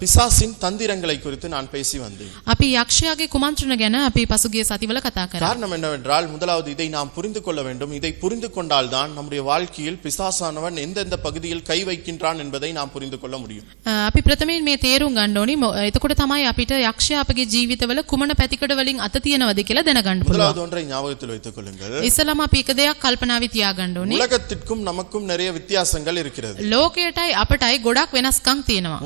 பிசாசின் தந்திரங்களை குறித்து நான் பேசி வந்தேன். අපි යක්ෂයාගේ කුමන්ත්‍රණ ගැන අපි පසුගිය සතිවල කතා කරා. காரணம் என்னவென்றால் முதலாவது இதை நாம் புரிந்து கொள்ள வேண்டும். இதை புரிந்து கொண்டால் தான் நம்முடைய வாழ்க்கையில் பிசாசானவன் எந்தெந்த பகுதியில் கை வைக்கின்றான் என்பதை நாம் புரிந்து கொள்ள முடியும். අපි ප්‍රථමයෙන් මේ තේරුම් ගන්න ඕනි. එතකොට තමයි අපිට යක්ෂයා අපගේ ජීවිතවල කුමන පැතිකඩ වලින් අත තියනවද කියලා දැනගන්න පුළුවන්. முதலாவது ஒன்றை ஞாபகத்தில் வைத்துக் கொள்ளுங்கள். ඉස්සලම අපි එක දෙයක් කල්පනාවේ තියාගන්න ඕනි. உலகத்திற்கும் நமக்கும் நிறைய வித்தியாசங்கள் இருக்கிறது. ලෝකයටයි අපටයි ගොඩක් වෙනස්කම් තියෙනවා.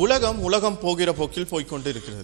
உலகம் போகிற போக்கில் போய் கொண்டு இருக்கிறது.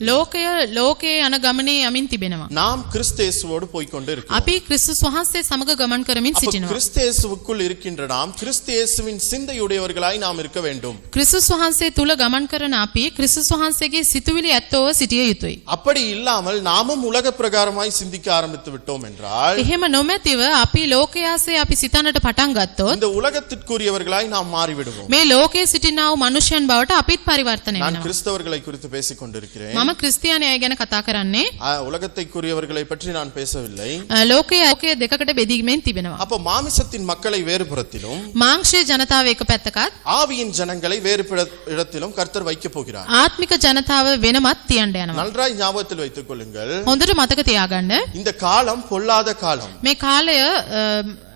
ලෝකයේ යන ගමනේ යමින් තිබෙනවා. நாம் கிறிஸ்தேசுவோடு போய் கொண்டு இருக்கிறோம். අපි ක්‍රිස්තුස් වහන්සේ සමග ගමන් කරමින් සිටිනවා. கிறிஸ்தேசுவுக்குள் இருக்கின்ற நாம் கிறிஸ்தேசுவின் சிந்தையுடையவர்களாய் நாம் இருக்க வேண்டும். ක්‍රිස්තුස් වහන්සේ තුල ගමන් කරන අපි ක්‍රිස්තුස් වහන්සේගේ සිතුවිලි ඇත්තව සිටිය යුතුයි. அப்படி இல்லாமல் நாமும் உலக பிரகாரமாய் சிந்திக்க ஆரம்பித்து விட்டோம் என்றால் එහෙම නොමැතිව අපි ලෝකයාසේ අපි සිතන්නට පටන් ගත්තොත් இந்த உலகத்திற்குரியவர்களாய் நாம் மாறி விடுவோம். මේ ලෝකයේ සිටිනා වූ මනුෂ්‍යයන් බවට අපිත් පරිවර්තනය நான் වෙනවා. கிறிஸ்தவர்களை குறித்து பேசிக் கொண்டிருக்கிறேன். මම ක්‍රිස්තියානි අය ගැන කතා කරන්නේ. உலகத்தைக்குரியவர்களை பற்றி நான் பேசவில்லை. ලෝකයේ දෙකකට බෙදීමෙන් තිබෙනවා. அப்ப மாமிசத்தின் மக்களை வேறு புறத்திலும் මාංශයේ ජනතාව එක පැත්තකත් ஆவியின் ஜனங்களை வேறு இடத்திலும் கர்த்தர் வைக்க போகிறார். ආත්මික ජනතාව වෙනමත් තියන්න යනවා. நன்றாய் ஞாபகத்தில் வைத்துக் கொள்ளுங்கள். හොඳට මතක තියාගන්න. இந்த காலம் பொல்லாத காலம். මේ කාලය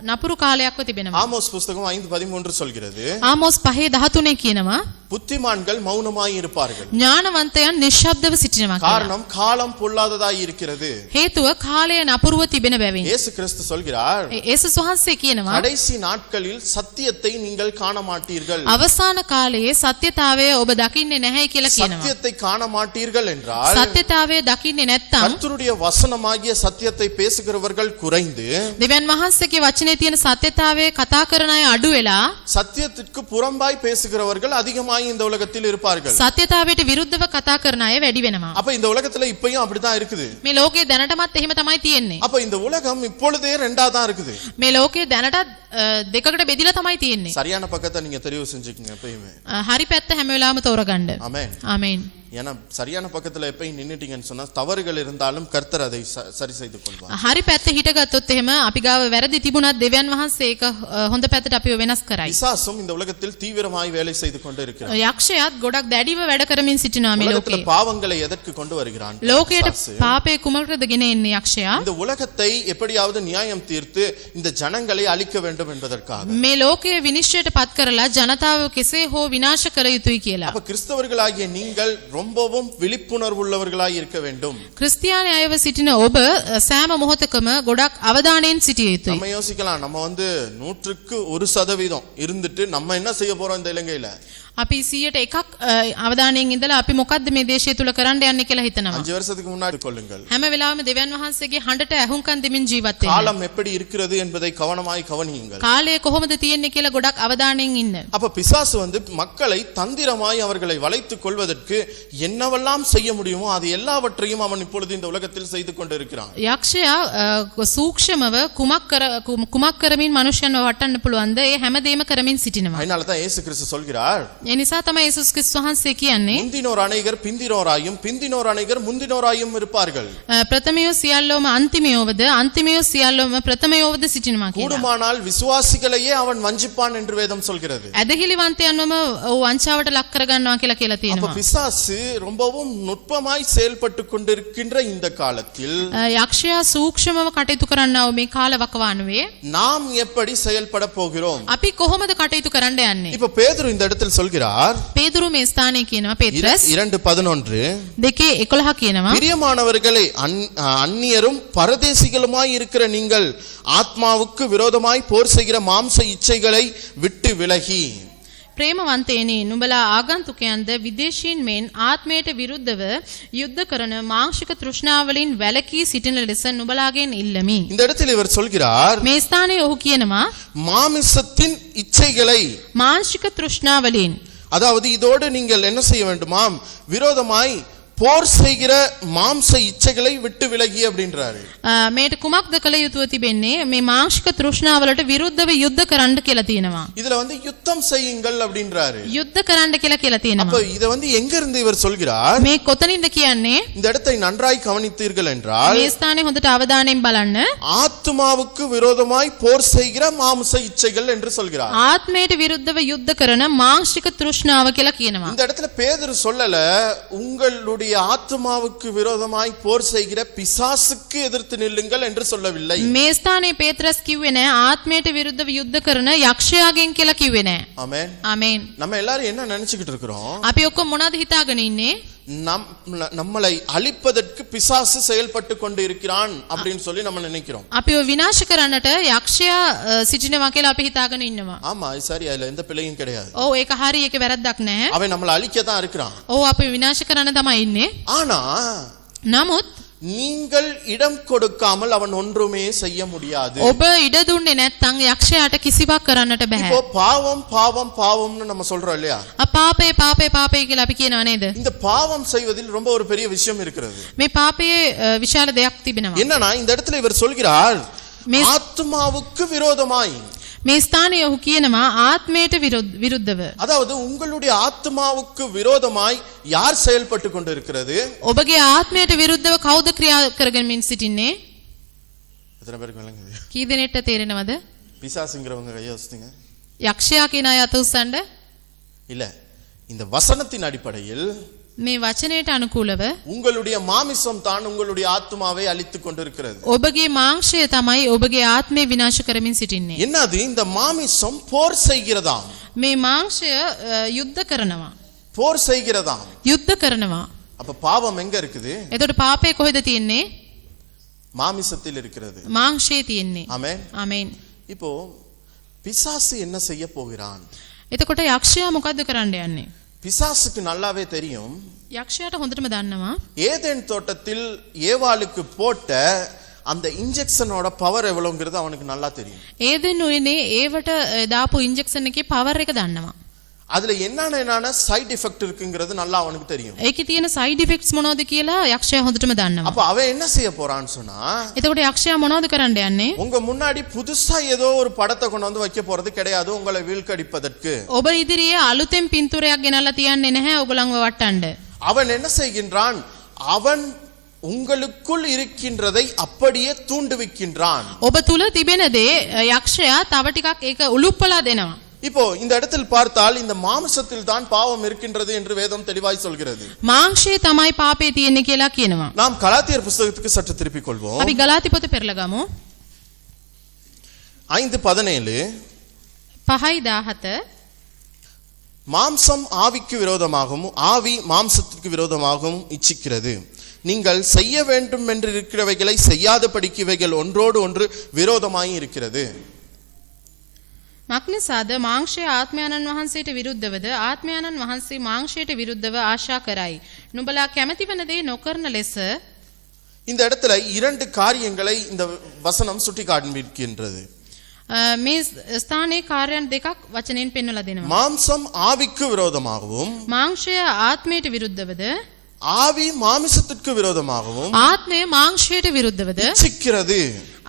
නපුරු කාලයක්ව තිබෙනවා. ஆமோஸ் புத்தகம் 5:13 சொல்கிறது. ආමෝස් 5:13 කියනවා. புத்திமான்கள் மௌனமாய் இருப்பார்கள். ඥානවන්තයන් නිශ්ශබ්දව සිටිනවා කියලා. காரணம் காலம் பொல்லாததாய் இருக்கிறது. හේතුව කාලය නපුරුව තිබෙන බැවින්. இயேசு கிறிஸ்து சொல்கிறார். යේසුස් වහන්සේ කියනවා. கடைசி நாட்களில் சத்தியத்தை நீங்கள் காண மாட்டீர்கள். අවසාන කාලයේ සත්‍යතාවය ඔබ දකින්නේ නැහැ කියලා කියනවා. சத்தியத்தை காண மாட்டீர்கள் என்றால் සත්‍යතාවය දකින්නේ නැත්නම් கர்த்தருடைய வசனமாகிய சத்தியத்தை பேசுகிறவர்கள் குறைந்து දෙවියන් වහන්සේගේ වචනේ තියෙන සත්‍යතාවය කතා කරන අය අඩු වෙලා சத்தியத்திற்கு புறம்பாய் பேசுகிறவர்கள் அதிகமாய் இந்த உலகத்தில் இருப்பார்கள். සත්‍යතාවයට විරුද්ධව කතා කරන අය වැඩි වෙනවා. அப்ப இந்த உலகத்துல இப்பயும் அப்படிதான் இருக்குது. මේ ලෝකේ දැනටමත් එහෙම තමයි තියෙන්නේ. அப்ப இந்த உலகம் இப்பொழுதே ரெண்டா தான் இருக்குது. මේ ලෝකේ දැනටත් දෙකකට බෙදිලා තමයි තියෙන්නේ. சரியான பக்கத்தை நீங்க தெரிவு செஞ்சுக்கங்க எப்பயுமே. හරි පැත්ත හැම වෙලාවෙම තෝරගන්න. ஆமென். ஆமென். ஏன்னா சரியான பக்கத்துல எப்பயும் நின்னுட்டீங்கன்னு சொன்னா தவறுகள் இருந்தாலும் கர்த்தர் அதை சரி செய்து கொள்வார். හරි පැත්ත හිටගත්තොත් එහෙම අපි ගාව වැරදි තිබුණත් දෙවියන් වහන්සේ ඒක හොඳ පැත්තට අපිව වෙනස් කරයි. பிசாசும் இந்த உலகத்தில் தீவிரமாய் வேலை செய்து கொண்டு இருக்கிறார். යක්ෂයාත් ගොඩක් දැඩිව වැඩ කරමින් සිටිනවා මේ உலகத்துல ලෝකේ. பாவங்களை எதற்கு கொண்டு வருகிறான்? ලෝකයට පාපේ කුමකටද ගෙන එන්නේ යක්ෂයා? இந்த உலகத்தை எப்படியாவது நியாயம் தீர்த்து இந்த ஜனங்களை அழிக்க வேண்டும் என்பதற்காக. මේ ලෝකයේ විනිශ්චයට පත් කරලා ජනතාව කෙසේ හෝ විනාශ කර යුතුයි කියලා. அப்ப கிறிஸ்தவர்களாகிய நீங்கள் ரொம்பவும் விழிப்புணர்வுள்ளவர்களாய் இருக்க வேண்டும். ක්‍රිස්තියානි අයව සිටින ඔබ සෑම මොහොතකම ගොඩක් අවධානයෙන් සිටිය යුතුයි. நம்ம யோசிக்கலாம் நம்ம 100% இருந்துட்டு நம்ம என்ன செய்ய போறோம் இந்த இலங்கையில? අපි 100%ක් අවධානයෙන් ඉඳලා අපි මොකද්ද මේ දේශය තුල කරන්න යන්නේ කියලා හිතනවා. 5 வருஷத்துக்கு முன்னாடி கொள்ளுங்கள். හැම වෙලාවෙම දෙවියන් වහන්සේගේ හඬට ඇහුම්කන් දෙමින් ජීවත් වෙන්න. காலம் எப்படி இருக்கிறது என்பதை கவனமாய் கவனியுங்கள். කාලය කොහොමද තියෙන්නේ කියලා ගොඩක් අවධානයෙන් ඉන්න. அப்ப பிசாசு மக்களை தந்திரமாய் அவர்களை வளைத்துக் கொள்வதற்கு என்னவெல்லாம் செய்ய முடியுமோ அது எல்லாவற்றையும் அவன் இப்பொழுது இந்த உலகத்தில் செய்து கொண்டிருக்கிறான். යක්ෂයා සූක්ෂමව කුමක් කරමින් මනුෂ්‍යයන්ව වටන්න පුළුවන්ද ඒ හැමදේම කරමින් සිටිනවා. அதனால தான் இயேசு கிறிஸ்து சொல்கிறார். ඒ නිසා තමයි යේසුස් ක්‍රිස්තුස් වහන්සේ කියන්නේ முந்தினோர் அநேகர் பிந்தினோராயும் பிந்தினோர் அநேகர் முந்தினோராயும் இருப்பார்கள். ප්‍රථමයෝ සියල්ලෝම අන්තිමයෝවද අන්තිමයෝ සියල්ලෝම ප්‍රථමයෝවද සිටිනවා කියලා. கூடுமானால் விசுவாசிகளையே அவன் வஞ்சிப்பான் என்று வேதம் சொல்கிறது. ඇදහිලිවන්තයන්වම වංචාවට ලක් කරගන්නවා කියලා அப்ப තියෙනවා. பிசாசு ரொம்பவும் நுட்பமாய் செயல்பட்டு கொண்டிருக்கின்ற இந்த காலத்தில் යක්ෂයා සූක්ෂමව කටයුතු කරන්නව මේ කාලවකවානුවේ நாம் எப்படி செயல்பட போகிறோம்? අපි කොහොමද කටයුතු කරන්න යන්නේ? இப்ப பேதுரு இந்த இடத்தில் சொல்கிறார். පේදුරු මේ ස්ථානයේ කියනවා පේත්‍රස් 2:11 2:11 කියනවා பிரியமானவர்களே அந்நியரும் பரதேசிகளுமாய் இருக்கிற நீங்கள் ஆத்மாவுக்கு விரோதமாய் போர் செய்கிற மாம்ச இச்சைகளை விட்டு விலகி ප්‍රේමවන්තයනි නුඹලා ආගන්තුකයන්ද විදේශීන් මෙන් ආත්මයට විරුද්ධව යුද්ධ කරන මාංශික තෘෂ්ණාවලින් වැළකී සිටින ලෙස නුඹලාගෙන් ඉල්ලමි. இந்த இடத்தில் இவர் சொல்கிறார் මේ ස්ථානයේ ඔහු කියනවා மாமிசத்தின் இச்சைகளை මාංශික තෘෂ්ණාවලින් அதாவது இதோடு நீங்கள் என்ன செய்ய வேண்டுமாம்? விரோதமாய் போர் செய்கிற மாம்ச இச்சைகளை விட்டு விலகி அப்படின்றாரு. මේට කුමක්ද කළ යුතුව තිබෙන්නේ? මේ මාංශික තෘෂ්ණාවලට විරුද්ධව යුද්ධ කරන්න කියලා තියෙනවා. இதுல யுத்தம் செய்யுங்கள் அப்படின்றாரு. යුද්ධ කරන්න කියලා තියෙනවා. அப்ப இத எங்க இருந்து இவர் சொல்கிறார்? මේ කොතනින්ද කියන්නේ? இந்த இடத்தை நன்றாய் கவனித்தீர்கள் என்றால் මේ ස්ථානේ හොඳට අවධානයෙන් බලන්න. ஆத்துமாவுக்கு விரோதமாய் போர் செய்கிற மாம்ச இச்சைகள் என்று சொல்கிறார். ආත්මයට විරුද්ධව යුද්ධ කරන මාංශික තෘෂ්ණාව කියලා කියනවා. இந்த இடத்துல பேதுரு சொல்லல உங்களுடைய ஆத்துமாவுக்கு விரோதமாய் போர் செய்கிற பிசாசுக்கு எதிர்த்து நில்லுங்கள் என்று சொல்லவில்லை. මේ ස්ථානේ පේත්‍රස් කිව්වේ නෑ ආත්මයට විරුද්ධව යුද්ධ කරන යක්ෂයාගෙන් කියලා කිව්වේ නෑ. ஆமென். ආමෙන්. நம்ம எல்லாரும் என்ன நினைச்சிட்டு இருக்கோம்? අපි ඔක්කොම මොනවද හිතාගෙන ඉන්නේ? நம்மளை அழிப்பதற்கு பிசாசு செயல்பட்டு கொண்டு இருக்கிறான் அப்படின்னு சொல்லி நம்ம நினைக்கிறோம். අපිව විනාශ කරන්නට යක්ෂයා සිටිනවා කියලා අපි හිතාගෙන ඉන්නවා. ஆமா சரி, அதுல எந்த பிழையும் கிடையாது. ඔව් ඒක හරි, ඒක වැරද්දක් නැහැ. அவன் நம்மளை அழிக்க தான் இருக்கிறான். ඔව් අපි විනාශ කරන්න තමයි ඉන්නේ. ஆனா නමුත් நீங்கள் இடம் கொடுக்காமல் அவன் ஒன்றுமே செய்ய முடியாது. ඔබ ඉඩ දුන්නේ නැත්නම් යක්ෂයාට කිසිවක් කරන්නට බෑ. இப்போ பாவம் பாவம் பாவம்னு நம்ம சொல்றோம் இல்லையா? පාපේ පාපේ පාපේ කියලා අපි කියනවා නේද? இந்த பாவம் செய்வதில் ரொம்ப ஒரு பெரிய விஷயம் இருக்கிறது. මේ පාපයේ විශාල දෙයක් තිබෙනවා. என்னன்னா இந்த இடத்துல இவர் சொல்கிறார் ஆத்துமாவுக்கு விரோதமாய். මේ ස්ථානයේ ඔහු කියනවා ආත්මයට විරුද්ධව. அதாவது உங்களுடைய ஆத்மாவுக்கு விரோதமாய் யார் செயல்பட்டு கொண்டு இருக்கிறது? ඔබගේ ආත්මයට විරුද්ධව කවුද ක්‍රියා කරගෙන සිටින්නේ? எத்தனை பேருக்கு விளங்குது? කී දෙනෙක්ට තේරෙනවද? பிசாசுங்கறவங்க கையை வச்சுங்க. යක්ෂයා කියන අය අත උස්සන්න. இல்ல, இந்த வசனத்தின் அடிப்படையில் මේ වචනයට අනුකූලව உங்களுடைய மாமிசம் தான் உங்களுடைய ஆத்மாவை அழித்துக் கொண்டிருக்கிறது. ඔබගේ මාංශය තමයි ඔබගේ ආත්මය විනාශ කරමින් සිටින්නේ. என்னது? இந்த மாமிசம் போர் செய்கிறதாம். මේ මාංශය යුද්ධ කරනවා. போர் செய்கிறதாம். යුද්ධ කරනවා. அப்ப பாவம் எங்க இருக்குது? එතකොට පාපය කොහෙද තියෙන්නේ? மாமிசத்தில் இருக்கிறது. මාංශයේ තියෙන්නේ. ஆமென். ආමෙන්. இப்போ பிசாசு என்ன செய்ய போகிறான்? එතකොට යක්ෂයා මොකද්ද කරන්න යන්නේ? பிசாசுக்கு நல்லாவே தெரியும். යක්ෂයාට හොඳටම දන්නවා. ஏதேன் தோட்டத்தில் ஏவாளுக்கு போட்ட அந்த இன்ஜெக்ஷனோட பவர் எவ்வளவுங்கிறது அவனுக்கு நல்லா தெரியும். ඒදෙන් උයනේ ඒවට දාපු ඉන්ජෙක්ෂන් එකේ පවර් එක දන්නවා. அதுல என்னென்ன சைடு எஃபெக்ட் இருக்குங்கிறது நல்லா அவனுக்கு தெரியும். ඒකේ තියෙන සයිඩ් ඉෆෙක්ට්ස් මොනවද කියලා යක්ෂයා හොඳටම දන්නවා. அப்ப அவன் என்ன செய்ய போறான்னு சொன்னா, එතකොට යක්ෂයා මොනවද කරන්න යන්නේ? உங்க முன்னாடி புதுசா ஏதோ ஒரு படத்தை கொண்டு வந்து வைக்க போறது கிடையாது உங்களை வீழ்கடிப்பதற்கு. ඔබ ඉදිරියේ අලුතෙන් පින්තූරයක් ගෙනල්ලා තියන්නේ නැහැ ඔයගලන්ව වටන්න. அவன் என்ன செய்கின்றான்? அவன் உங்களுக்குள் இருக்கின்றதை அப்படியே தூண்டுவிக்கின்றான். ඔබ තුල තිබෙන දේ යක්ෂයා තව ටිකක් ඒක උලුප්පලා දෙනවා. இப்போ இந்த இடத்தில் பார்த்தால் இந்த மாம்சத்தில் தான் பாவம் இருக்கின்றது என்று வேதம் தெளிவாய் சொல்கிறது. මාංශයේ තමයි පාපේ තියෙන්නේ කියලා කියනවා. நாம் கலாத்தியர் புத்தகத்துக்கு சற்று திருப்பிக் கொள்வோம். අපි ගලාති පොත පෙරලා ගමු. 5:17 5:17 மாம்சம் ஆவிக்கு விரோதமாகவும் ஆவி மாம்சத்திற்கு விரோதமாகவும் இச்சிக்கிறது. நீங்கள் செய்ய வேண்டும் என்று இருக்கிறவைகளை செய்யாதபடிக்கு இவைகள் ஒன்றோடு ஒன்று விரோதமாய் இருக்கிறது. මක්නිසාද මාංශය ආත්මයන්න් වහන්සේට විරුද්ධවද ආත්මයන්න් වහන්සේ මාංශයට විරුද්ධව ආශා කරයි. නුඹලා කැමැති වන දේ නොකරන ලෙස. இந்த இடத்துல இரண்டு காரியங்களை இந்த வசனம் சுட்டி காண்பிக்கின்றது. මේ ස්ථානයේ කාර්යයන් දෙකක් වචනෙන් පෙන්වලා දෙනවා. மாம்சம் ஆவிக்கு விரோதமாகவும் මාංශය ආත්මයට විරුද්ධවද ஆவி மாமிசத்திற்கு விரோதமாகவும் ආත්මය මාංශයට විරුද්ධවද இச்சிக்கிறது.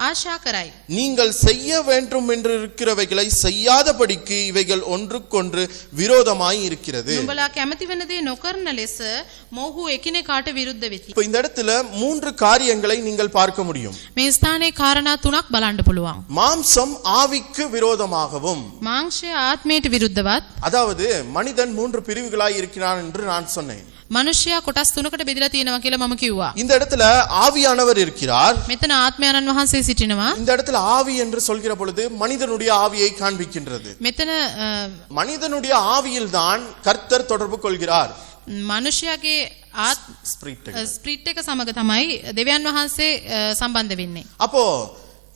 ආශා කරයි. நீங்கள் செய்ய வேண்டும் என்று இருக்கிறவைகளை செய்யாதபடிக்கு இவைகள் ஒன்றுக்கொன்று விரோதமாய் இருக்கிறது. නුඹලා කැමැති වෙන දේ නොකරන ලෙස මොහු එකිනෙකාට විරුද්ධ වෙති. இப்போ இந்த இடத்துல மூன்று காரியங்களை நீங்கள் பார்க்க முடியும். මේ ස්ථානයේ කාරණා තුනක් බලන්න පුළුවන්. மாம்சம் ஆவிக்கு விரோதமாகவும், මාංශය ආත්මයට විරුද්ධවත්, அதாவது மனிதன் மூன்று பிரிவுகளாய் இருக்கிறான் என்று நான் சொன்னேன். මනුෂ්‍යයා කොටස් තුනකට බෙදලා තියෙනවා කියලා මම කිව්වා. இந்த இடத்துல ஆவியானவர் இருக்கிறார். මෙතන ආත්මයන්න් වහන්සේ සිටිනවා. இந்த இடத்துல ஆவி என்று சொல்கிற பொழுது மனிதனுடைய ஆவியை காண்பிக்கின்றது. මෙතන மனிதனுடைய ஆவியில் தான் கர்த்தர் தொடர்பு கொள்கிறார். මනුෂ්‍යයාගේ ස්ප්‍රිට් එක සමග තමයි දෙවියන් වහන්සේ සම්බන්ධ වෙන්නේ. அப்போ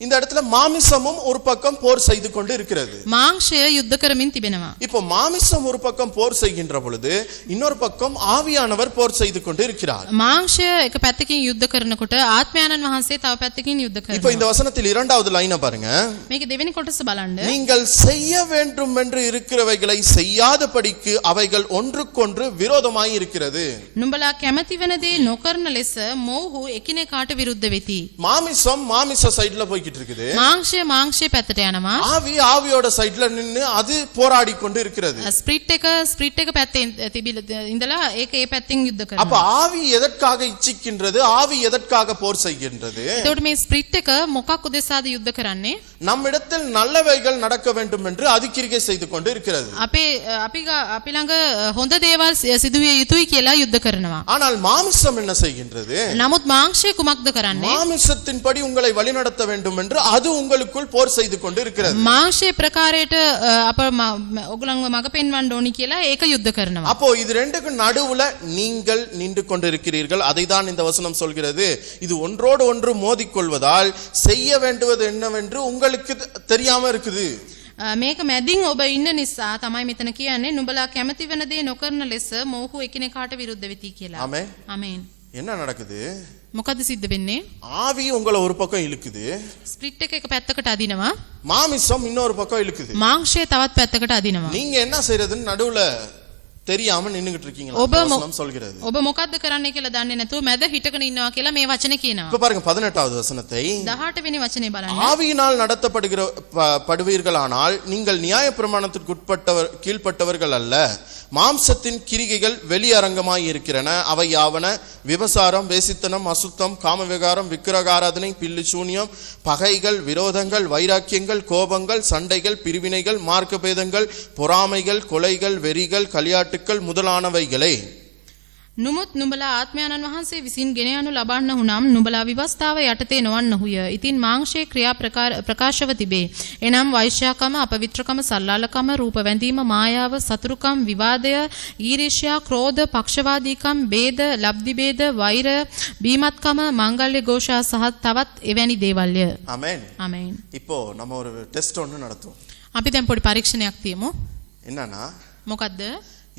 இந்த இடத்துல மாமிசமும் ஒரு பக்கம் போர் செய்து கொண்டு இருக்கிறது. මාංශය යුද්ධ කරමින් තිබෙනවා. இப்போ மாமிசம் ஒரு பக்கம் போர் செய்கின்ற பொழுது இன்னொரு பக்கம் ஆவியானவர் போர் செய்து கொண்டு இருக்கிறார். මාංශය එක පැත්තකින් යුද්ධ කරනකොට ආත්මයාණන් වහන්සේ තව පැත්තකින් යුද්ධ இப்போ කරනවා. இந்த வசனத்தில் இரண்டாவது லைனை பாருங்க. මේක දෙවෙනි කොටස බලන්න. நீங்கள் செய்ய வேண்டும் என்று இருக்கிறவைகளை செய்யாதபடிக்கு அவைகள் ஒன்றுக்கொன்று விரோதமாய் இருக்கிறது. නුඹලා කැමති වෙන දේ නොකරන ලෙස මොවුහු එකිනෙකාට විරුද්ධ වෙති. மாமிசம் மாமிச சைடுல போய்கிட்டு இருக்குது. මාංශය පැත්තට යනවා. ஆவி ஆவியோட சைடுல நின்னு அது போராடி கொண்டு இருக்கிறது. ස්ප්‍රිට් එක පැත්තේ තිබිලා ඉඳලා ඒක ඒ පැත්තෙන් යුද්ධ அப்ப කරනවා. ஆவி எதற்காக இச்சிக்கின்றது, ஆவி எதற்காக போர் செய்கின்றது? එතකොට මේ ස්ප්‍රිට් එක මොකක් උදෙසාද යුද්ධ කරන්නේ? நம்மிடத்தில் நல்லவைகள் நடக்க வேண்டும் என்று அது கிரியை செய்து கொண்டு இருக்கிறது. අපි ළඟ හොඳ දේවල් සිදුවිය යුතුයි කියලා යුද්ධ කරනවා. ஆனால் மாமிசம் என்ன செய்கின்றது? නමුත් මාංශය කුමක්ද කරන්නේ? மாமிசத்தின்படி உங்களை வழிநடத்த வேண்டும் என்று அது உங்களுக்குள் போர் செய்து கொண்டு இருக்கிறது. මාංශයේ ප්‍රකාරයට අප ඔගලන්ව මඟ පෙන්වන්න ඕනි කියලා ඒක යුද්ධ කරනවා. அப்போ இது ரெண்டுக்கு நடுவுல நீங்கள் நின்று கொண்டிருக்கிறீர்கள். அதை தான் இந்த வசனம் சொல்கிறது. இது ஒன்றோடு ஒன்று மோதிக்கொள்வதால் செய்ய வேண்டுவது என்னவென்று உங்களுக்கு தெரியாம இருக்குது. මේක මැදින් ඔබ ඉන්න නිසා තමයි මෙතන කියන්නේ නුඹලා කැමති වෙන දේ නොකරන ලෙස මොහු එකිනෙකාට විරුද්ධ වෙති කියලා. ஆமென். ආමේන්. என்ன நடக்குது? මොකද සිද්ධ වෙන්නේ? ஆவி உங்களை ஒரு பக்கம் இழுக்குது, ස්ප්‍රිට් එක පැත්තකට අදිනවා. மாமிசம் இன்னொரு பக்கம் இழுக்குது. මාංශය තවත් පැත්තකට අදිනවා. நீங்க என்ன செய்யறதுன்னு நடுவுல தெரியாம நின்னுகிட்டு இருக்கீங்களா? வசனம் சொல்கிறது. ඔබ මොකද්ද කරන්නේ කියලා දන්නේ නැතුව මැද හිටගෙන ඉන්නවා කියලා මේ වචනේ කියනවා. இப்ப பாருங்க 18வது வசனத்தை. 18 වෙනි වචනේ බලන්න. ஆவியினால் நடத்தப்படுவீர்களானால் நீங்கள் நியாயப்பிரமாணத்திற்கு கீழ்ப்பட்டவர்கள் அல்ல. மாம்சத்தின் கிரிகைகள் வெளியரங்கமாய் இருக்கிறன. அவை யாவன: விபசாரம், வேசித்தனம், அசுத்தம், காமவிகாரம், விக்கிரகாராதனை, பில்லு சூனியம், பகைகள், விரோதங்கள், வைராக்கியங்கள், கோபங்கள், சண்டைகள், பிரிவினைகள், மார்க்கபேதங்கள், பொறாமைகள், கொலைகள், வெறிகள், களியாட்டுக்கள் முதலானவைகளே. නුමුත් නුඹලා ආත්මයන්න් වහන්සේ විසින් ගෙන යනු ලබන්න වුනම් නුඹලා විවස්ථාව යටතේ නොවන්නහුය. ඉතින් මාංශයේ ක්‍රියා ප්‍රකාශව තිබේ. එනම් වෛශ්‍යාකම, අපවිත්‍රකම, සල්ලාලකම, රූප වැඳීම, මායාව, සතුරුකම්, විවාදය, ඊර්ෂ්‍යා, ක්‍රෝධ, පක්ෂවාදීකම්, ભેද, ලබ්ධි ભેද, වෛරය, බීමත්කම, මංගල්‍ය ഘോഷා සහ තවත් එවැනි දේවල්ය. ஆமென். ආමේන්. இப்போ நம்ம ஒரு டெஸ்ட் ஒன்னு நடத்துவோம். අපි දැන් පොඩි පරීක්ෂණයක් තියමු. என்னன்னா, මොකද්ද?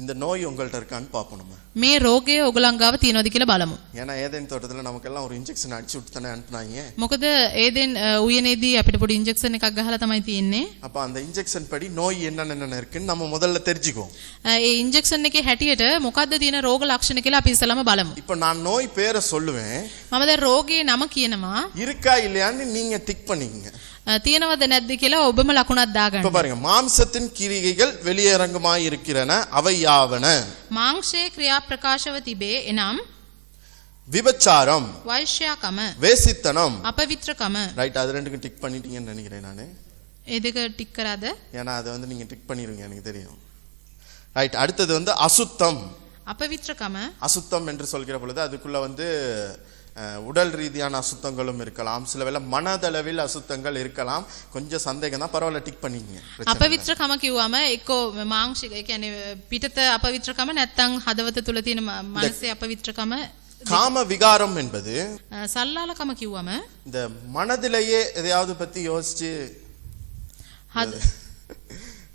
இந்த நோய் உங்கள்ட்ட இருக்கான்னு பாப்போம் நம்ம. මේ රෝගය ඔයගලන් ගාව තියෙනවද කියලා බලමු. ஏன்னா ஏதேன் தோட்டத்துல நமக்கெல்லாம் ஒரு இன்ஜெக்ஷன் அடிச்சு விட்டு தானே அனுப்புனாங்க. මොකද ඒදෙන් උයනේදී අපිට පොඩි ඉන්ජෙක්ෂන් එකක් ගහලා තමයි තියෙන්නේ. அப்ப அந்த இன்ஜெக்ஷன் படி நோய் என்னென்ன இருக்குன்னு நம்ம முதல்ல தெரிஞ்சுக்குவோம். ඒ ඉන්ජෙක්ෂන් එකේ හැටියට මොකද්ද තියෙන රෝග ලක්ෂණ කියලා අපි ඉස්සලම බලමු. இப்போ நான் நோய் பேரை சொல்லுவேன். මම දැන් රෝගයේ නම කියනවා. இருக்கா இல்லையான்னு நீங்க டிக் பண்ணிக்கங்க. තියෙනවද නැද්ද කියලා ඔබම ලකුණක් දාගන්න. இப்ப பாருங்க, மாம்சத்தின் கிரிகைகள் வெளியரங்கமாய் இருக்கிறன. அவை யாவன: මාංශයේ ක්‍රියා ප්‍රකාශව තිබේ. එනම් விபச்சாரம், වෛශ්‍යාකම, வேசித்தனம். අපවිත්‍රකම. ரைட், அது ரெண்டுக்கும் டிக் பண்ணிட்டீங்கன்னு நினைக்கிறேன் நானு. ඒ දෙක ටික් කරාද? ஏன்னா அதை வந்து நீங்க டிக் பண்ணிருங்க, எனக்கு தெரியும். ரைட், அடுத்தது வந்து அசுத்தம். අපවිත්‍රකම. அசுத்தம் என்று சொல்கிற பொழுது அதுக்குள்ள வந்து உடல் ரீதியான அசுத்தங்களும் இருக்கலாம், சில வேளை மனதளவில் அசுத்தங்கள் இருக்கலாம். கொஞ்சம் சந்தேகம் தான், பரவாயில்ல, டிக் பண்ணிக்கங்க. අපවිත්‍රකම කිව්වම එක්කෝ මාංශික ඒ කියන්නේ පිටත අපවිත්‍රකම නැත්නම් හදවත තුල තියෙන මනසේ අපවිත්‍රකම. காம விகாரம் என்பது සල්ලාලකම කිව්වම இந்த மனதிலேயே எதையாவது பத்தி யோசிச்சு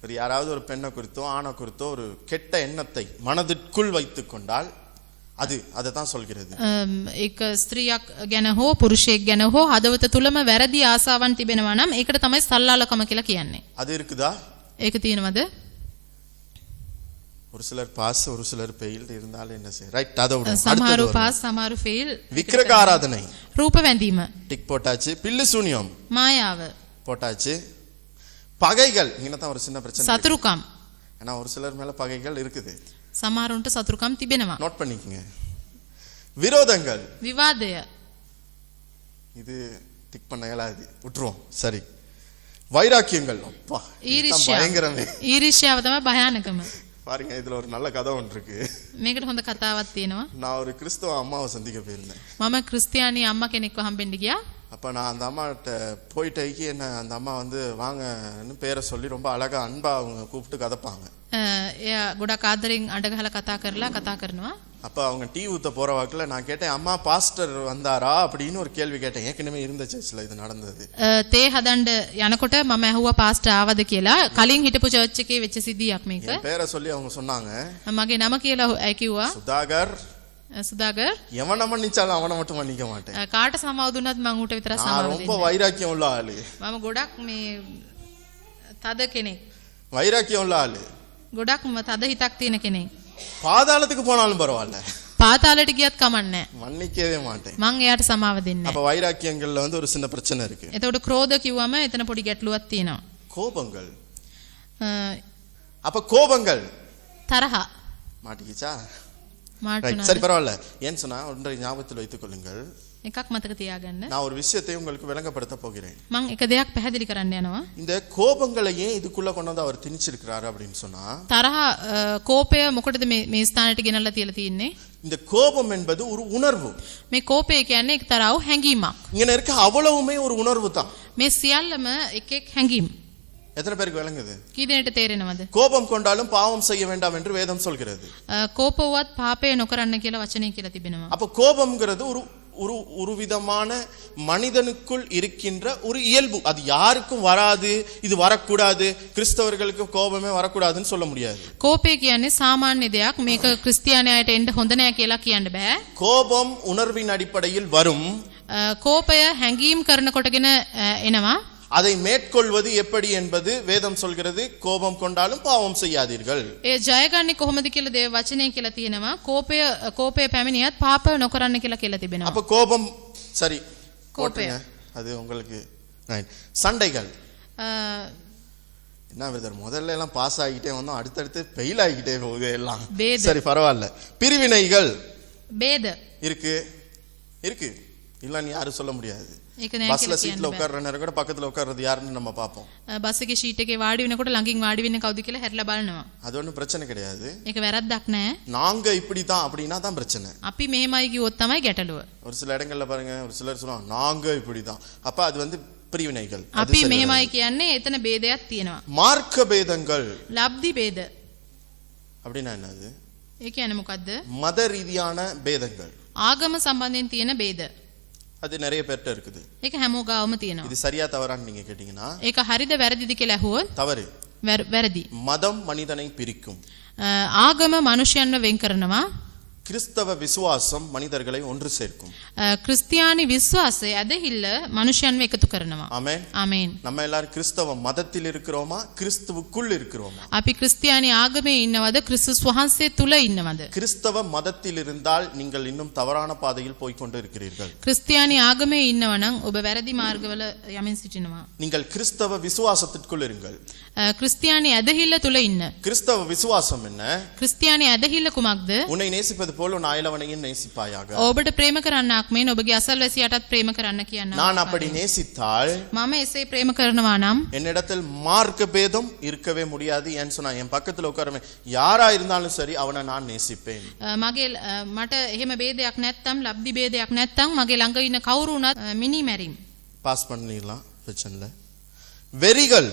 ஒரு யாராவது ஒரு பெண்ணை குறித்தோ ஆணை குறித்தோ ஒரு கெட்ட எண்ணத்தை மனதிற்குள் வைத்துக் கொண்டால் அதை தான் சொல்கிறது. එක ස්ත්‍රියක් ගැන හෝ පුරුෂයෙක් ගැන හෝ හදවත තුලම වැරදි ආසාවන් තිබෙනවා නම් ඒකට තමයි සල්ලාලකම කියලා කියන්නේ. அது இருக்குதா? ඒක තියෙනවද? ஒரு சிலர் பாஸ், ஒரு சிலர் ஃபெயில் இருந்தாலும் என்ன செய்ய? ரைட், அத விடுங்க. சமஹாரு பாஸ், சமஹாரு ஃபெயில். விக்கிரகாராதனை, ரூப වැඳීම, டிக் போட்டாச்சு. பில்லு சூனியம், மாயாව போட்டாச்சு. பகைகள், இங்க தான் ஒரு சின்ன பிரச்சனை. சத்துருக்கம், ஏன்னா ஒரு சிலர் மேல பகைகள் இருக்குது. සමහරුන්ට සතුරුකම් තිබෙනවා. நோட் பண்ணிக்கங்க. விரோதங்கள், විවාදය, இது டிக் பண்ண இயலாது, விட்டுருவோம். சரி. வைராக்கியங்கள், அப்பா பயங்கரமே. ඊර්ෂ්‍යාව තමයි භයානකම. பாருங்க, இதுல ஒரு நல்ல கதை ஒன்று இருக்கு. මේකට හොඳ කතාවක් තියෙනවා. நான் ஒரு கிறிஸ்தவ அம்மாவை சந்திக்க போயிருந்தேன். මම ක්‍රිස්තියානි අම්මා කෙනෙක්ව හම්බෙන්න ගියා. அப்ப நான் அந்த அம்மாட்ட போயிட்டு என்ன அந்த அம்மா வந்து வாங்கன்னு பேரை சொல்லி ரொம்ப அழகா அன்பா அவங்க கூப்பிட்டு கதைப்பாங்க. එයා ගොඩක් ආදරෙන් අඬ ගහලා කතා කරනවා. அப்ப அவங்க டீ ஊத்த போற வாக்குல நான் கேட்டேன், அம்மா பாஸ்டர் வந்தாரா அப்படின்னு ஒரு கேள்வி கேட்டேன். ஏற்கனவே இருந்த சர்ச்சில் இது நடந்தது. තේ හදන්න යනකොට මම ඇහුවා පාස්ටර් ආවද කියලා. කලින් හිටපු චර්ච් එකේ වෙච්ච සිද්ධියක් මේක. என் பேரை சொல்லி அவங்க சொன்னாங்க, මගේ නම කියලා කිව්වා. சுதாகர், සුදාගර් எவனை மன்னிச்சாலும் அவனை மட்டும் மன்னிக்க மாட்டேன். කාට සමාව දුන්නත් මං ඌට විතරක් நான் සමාව ரொம்ப දෙන්නේ. வைராக்கியம் உள்ள ஆளு. මම ගොඩක් මේ තද කෙනෙක්. வைராக்கியம் உள்ள ஆளு. ගොඩක් තද හිතක් තියෙන කෙනෙක්. பாதாளத்துக்கு போனாலும் பரவாயில்ல, පාතාලයට ගියත් කමන්නේ. மன்னிக்கவே மாட்டேன். මං එයාට සමාව දෙන්නේ. அப்ப வைராக்கியங்கள்ல வந்து ஒரு சின்ன பிரச்சனை இருக்கு. එතකොට ක්‍රෝධ කිව්වම එතන පොඩි ගැටලුවක් තියෙනවා. கோபங்கள். අ, அப்ப கோபங்கள் තරහ மாட்டிக்கிச்சா? මාට ரைட், சரி பரவாயில்ல. ஏன்னு சொன்னா ஒன்றை ஞாபகத்தில் வைத்துக் கொள்ளுங்கள். එකක් මතක තියාගන්න. நான் ஒரு விஷயத்தை உங்களுக்கு விளங்கப்படுத்த போகிறேன். මං එක දෙයක් පැහැදිලි කරන්න යනවා. இந்த கோபங்களை ஏன் இதுக்குள்ள கொண்டு வந்து அவர் திணிச்சிருக்கிறாரு அப்படின்னு சொன்னா, තරහ කෝපය මොකටද මේ ස්ථානයට ගෙනල්ලා තියලා තියෙන්නේ? இந்த கோபம் என்பது ஒரு உணர்வு. මේ කෝපය කියන්නේ එක්තරා වූ හැඟීමක්. இங்க இருக்க அவ்வளவுமே ஒரு உணர்வு தான். මේ සියල්ලම එක් හැඟීම්. எத்தனை பேருக்கு விளங்குது? කී දෙනෙට තේරෙනවද? கோபம் கொண்டாலும் பாவம் செய்ய வேண்டாம் என்று வேதம் சொல்கிறது. කෝපවත් පාපය නොකරන්න කියලා වචනේ කියලා තිබෙනවා. அப்ப கோபம்ங்கிறது ஒரு ஒரு ஒரு விதமான மனிதனுக்குள் இருக்கின்ற ஒரு இயல்பு. அது யாருக்கும் வராது, இது வரக்கூடாது, கிறிஸ்தவர்களுக்கு கோபமே வரக்கூடாதுன்னு சொல்ல முடியாது. කෝපය කියන්නේ සාමාන්‍ය දෙයක්. මේක ක්‍රිස්තියානියට එන්න හොඳ නෑ කියලා කියන්න බෑ. கோபம் உணர்வின் அடிப்படையில் வரும். කෝපය හැඟීම් කරන කොටගෙන එනවා. அதை மேற்கொள்வது எப்படி என்பது வேதம் சொல்கிறது. கோபம் கொண்டாலும் பாவம் செய்யாதீர்கள். ඒ ජයගන්නේ කොහොමද කියලා දේව වචනේ කියලා තියෙනවා. කෝපය පැමිණියත් පාප නොකරන්න කියලා තිබෙනවා. அப்ப கோபம் சரி கோபம். அது உங்களுக்கு ரைட். சண்டைகள் අ, என்ன பிரதர், முதல்ல எல்லாம் பாஸ் ஆகிட்டே வந்தோம், அடுத்தடுத்து ஃபெயில் ஆகிட்டே போகுது எல்லாம். பேது. சரி பரவாயில்ல. பிரிவினைகள் බේද இருக்கு இருக்கு இல்லன்னு யாரும் சொல்ல முடியாது. ඒක නෑ பஸ்ல කියලා சீட்ல කියන්න බෑ. உட்கார்ற நேரம் கூட பக்கத்துல உட்கார்றது யாருன்னு நம்ம பார்ப்போம். බස් එකේ ෂීට් එකේ වාඩි වෙනකොට ළඟින් වාඩි වෙන්නේ කවුද කියලා හැරිලා බලනවා. அது ஒன்றும் பிரச்சனை கிடையாது. ඒක වැරද්දක් නෑ. நாங்க இப்படிதான் அப்படின்னா தான் பிரச்சனை. අපි මෙහෙමයි කිව්වොත් තමයි ගැටලුව. ஒரு சில இடங்கள்ல பாருங்க, ஒரு சிலர் சொல்லுவாங்க நாங்க இப்படிதான். அப்ப அது வந்து பிரிவினைகள். அது අපි சரி මෙහෙමයි வராது. කියන්නේ එතන ભેදයක් තියෙනවා. மார்க்க பேதங்கள் ලබ්ධි ભેද. அப்படின்னா என்னது? ඒ කියන්නේ මොකද්ද? மத ரீதியான பேதங்கள். ආගම සම්බන්ධයෙන් තියෙන ભેද. அது நிறைய பேர்ட்ட இருக்குது. ඒක හැමෝ ගාවම තියෙනවා. இது சரியா தவறான்னு நீங்க கேட்டீங்கன்னா ඒක හරිද වැරදිද කියලා ඇහුවොත් தவறு. වැරදි. மதம் மனிதனை பிரிக்கும். ආගම මනුෂ්‍යයන්ව වෙන් කරනවා. கிறிஸ்தவ விசுவாசம் மனிதர்களை ஒன்று சேர்க்கும். ක්‍රිස්තියානි විශ්වාසය ඇදහිල්ල මනුෂ්‍යයන්ව එකතු කරනවා. ஆமென். ආමේන්. நம்ம எல்லாரும் கிறிஸ்தவ மதத்தில் இருக்கிறோமா, கிறிஸ்துவுக்குள் இருக்கிறோமா? අපි ක්‍රිස්තියානි ආගමේ ඉන්නවද ක්‍රිස්තුස් වහන්සේ තුල ඉන්නවද? கிறிஸ்தவ மதத்தில் இருந்தால் நீங்கள் இன்னும் தவறான பாதையில் போய்க் கொண்டு இருக்கிறீர்கள். ක්‍රිස්තියානි ආගමේ ඉන්නව නම් ඔබ වැරදි මාර්ගවල යමින් සිටිනවා. நீங்கள் கிறிஸ்தவ விசுவாசத்திற்குள் இருங்கள். ක්‍රිස්තියානි ඇදහිල්ල තුල ඉන්න. கிறிஸ்தவ விசுவாசம் என்ன? ක්‍රිස්තියානි ඇදහිල්ල කුමක්ද? உன்னை நேசிப்பது போல உன் அயலவனையும் நேசிப்பாயாக. ඔබට ප්‍රේම කරන්නක් මෙන් ඔබගේ අසල්වැසියටත් ප්‍රේම කරන්න කියනවා. நான் அப்படி நேசித்தால் මම එසේ ප්‍රේම කරනවා නම් என்னிடத்தில் மார்க்க பேதம் இருக்கவே முடியாது. ஏன்னு சொன்னா என் பக்கத்துல உட்காரவன் யாரா இருந்தாலும் சரி அவனை நான் நேசிப்பேன். මට එහෙම ભેදයක් නැත්තම් ලබ්ධි ભેදයක් නැත්තම් මගේ ළඟ ඉන්න කවුරු වුණත් මිනි මැරීම්. பாஸ் பண்ணிடலாம், பிரச்சனை இல்லை. வெறிகள்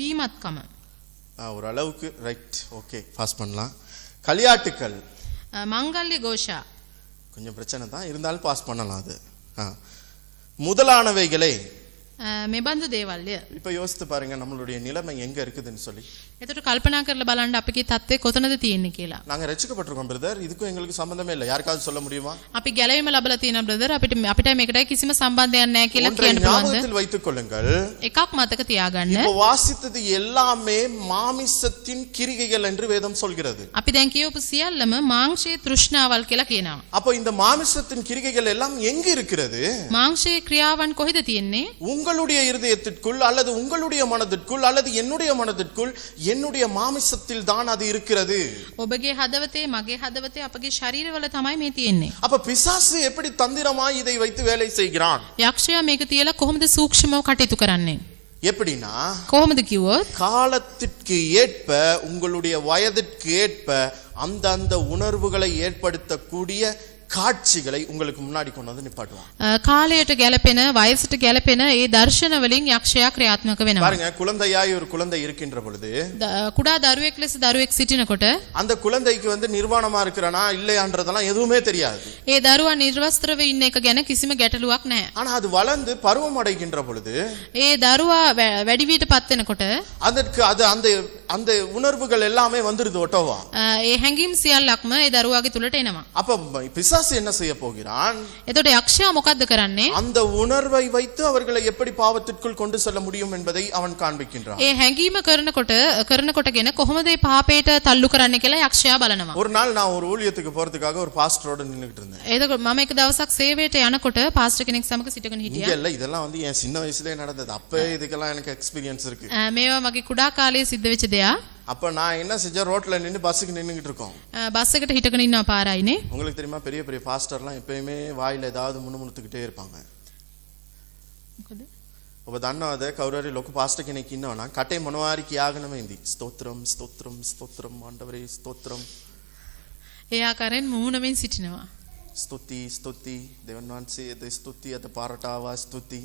බීමත්කම. ஒரு அளவுக்கு ரைட், ஓகே, பாஸ் பண்ணலாம். களியாட்டுக்கள் මංගල්‍ය ഘോഷා. கொஞ்சம் பிரச்சனை தான், இருந்தாலும் பாஸ் பண்ணலாம் அது. முதலானவைகளை මෙබඳු දේවල්ය. இப்ப யோசித்து பாருங்க நம்மளுடைய நிலைமை எங்க இருக்குதுன்னு சொல்லி. එතකොට කල්පනා කරලා බලන්න අපේ තත්ත්වය කොතනද තියෙන්නේ කියලා. நாங்க ரட்சிக்கப்பட்டிருக்கோம் பிரதர், இதுக்கும் எங்களுக்கு சம்பந்தமே இல்லை. யாருக்காவது சொல்ல முடியுமா? අපි ගැලවීම ලැබලා තියෙනවා බ්‍රදර්, අපිට මේකටයි කිසිම සම්බන්ධයක් නැහැ කියලා ஒன்றை කියන්න පුළුවන්ද? ஞாபகத்தில் வைத்துக் கொள்ளுங்கள். එකක් මතක තියාගන්න. இப்போ வாசித்தது எல்லாமே மாமிசத்தின் கிரிகைகள் என்று வேதம் சொல்கிறது. අපි දැන් කියවපු සියල්ලම මාංශයේ තෘෂ්ණාවල් කියලා කියනවා. அப்போ இந்த மாமிசத்தின் கிரிகைகள் எல்லாம் எங்க இருக்கிறது? මාංශයේ ක්‍රියාවන් කොහෙද තියෙන්නේ? உங்களுடைய இருதயத்திற்குள் அல்லது உங்களுடைய மனதிற்குள் அல்லது என்னுடைய மனதிற்குள் என்னுடைய மாமிசத்தில் தான் அது இருக்கிறது. ඔබගේ හදවතේ මගේ හදවතේ අපගේ ශරීරවල තමයි මේ තියෙන්නේ. அப்ப பிசாசு எப்படி தந்திரமாய் இதை வைத்து வேலை செய்கிறான்? යක්ෂයා මේක තියලා කොහොමද සූක්ෂමව කටයුතු කරන්නේ? எப்படின்னா කොහොමද කිව්වොත් காலத்திற்கு ஏற்ப உங்களுடைய வயதிற்கு ஏற்ப அந்த உணர்வுகளை ஏற்படுத்தக்கூடிய காட்சிகளை உங்களுக்கு முன்னாடி கொண்டு வந்து நிப்பாட்டுவான். කාලයට ගැලපෙන වයසට ගැලපෙන ඒ දර්ශන වලින් යක්ෂයා ක්‍රියාත්මක වෙනවා. பாருங்க, குழந்தையாய் ஒரு குழந்தை இருக்கின்ற பொழுது කුඩා දරුවෙක් ලෙස දරුවෙක් සිටිනකොට அந்த குழந்தைக்கு வந்து நிர்வாணமா இருக்கிறானா இல்லையான்றதெல்லாம் எதுவுமே தெரியாது. ඒ දරුවා නිර්වස්ත්‍රව ඉන්න එක ගැන කිසිම ගැටලුවක් නැහැ. ஆனா அது வளர்ந்து பருவம் அடைகின்ற பொழுது ඒ දරුවා වැඩි වියටපත් වෙනකොට அதற்கு அது அந்த அந்த உணர்வுகள் எல்லாமே வந்துருது ஒட்டோவா. ඒ හැඟීම් සියල්ලක්ම ඒ දරුවාගේ තුලට එනවා. அப்ப பிசாசு என்ன செய்ய போகிறான்? එතකොට යක්ෂයා මොකද්ද කරන්නේ? அந்த உணர்வை வைத்து அவர்களை எப்படி பாவத்திற்குள் கொண்டு செல்ல முடியும் என்பதை அவன் காண்பிக்கின்றான். ඒ හැඟීම කරනකොටගෙන කොහොමද මේ පාපයට තල්ලු කරන්නේ කියලා යක්ෂයා බලනවා. ஒரு நாள் நான் ஒரு ஊழியத்துக்கு போறதுக்காக ஒரு பாஸ்டரோட நின்னுகிட்டு இருந்தேன். එතකොට මම එක දවසක් සේවයට යනකොට පාස්ටර් කෙනෙක් සමග සිටගෙන இங்க හිටියා. இல்ல, இதெல்லாம் வந்து என் சின்ன வயசுலயே நடந்தது. அப்பவே இதுக்கெல்லாம் எனக்கு எக்ஸ்பீரியன்ஸ் இருக்கு. මේවා මගේ කුඩා කාලයේ සිද්ධ වෙච්ච දෙයක්. அப்ப நான் என்ன செஞ்சேன், ரோட்ல நின்னு பஸ்ஸுக்கு நின்னுகிட்டு இருக்கோம். බස් එකට හිටගෙන ඉන්නවා පාරයිනේ. உங்களுக்கு தெரியுமா, பெரிய பெரிய பாஸ்டர்லாம் எப்பயுமே வாயில ஏதாவது முணுமுணுத்துக்கிட்டே இருப்பாங்க. ඔබ දන්නවද කවුරු හරි ලොකු පාස්ටර් කෙනෙක් ඉන්නවා නම් කටේ මොනවාරි කියාගෙනම ඉඳි. ස්තෝත්‍රම් ස්තෝත්‍රම් ස්තෝත්‍රම් ආண்டවරේ ස්තෝත්‍රම්. ඒ ආකාරයෙන් මූණමින් සිටිනවා. ස්තුති ස්තුති දෙවන් වහන්සේ ද ස්තුති අද පාරට ආවා ස්තුති.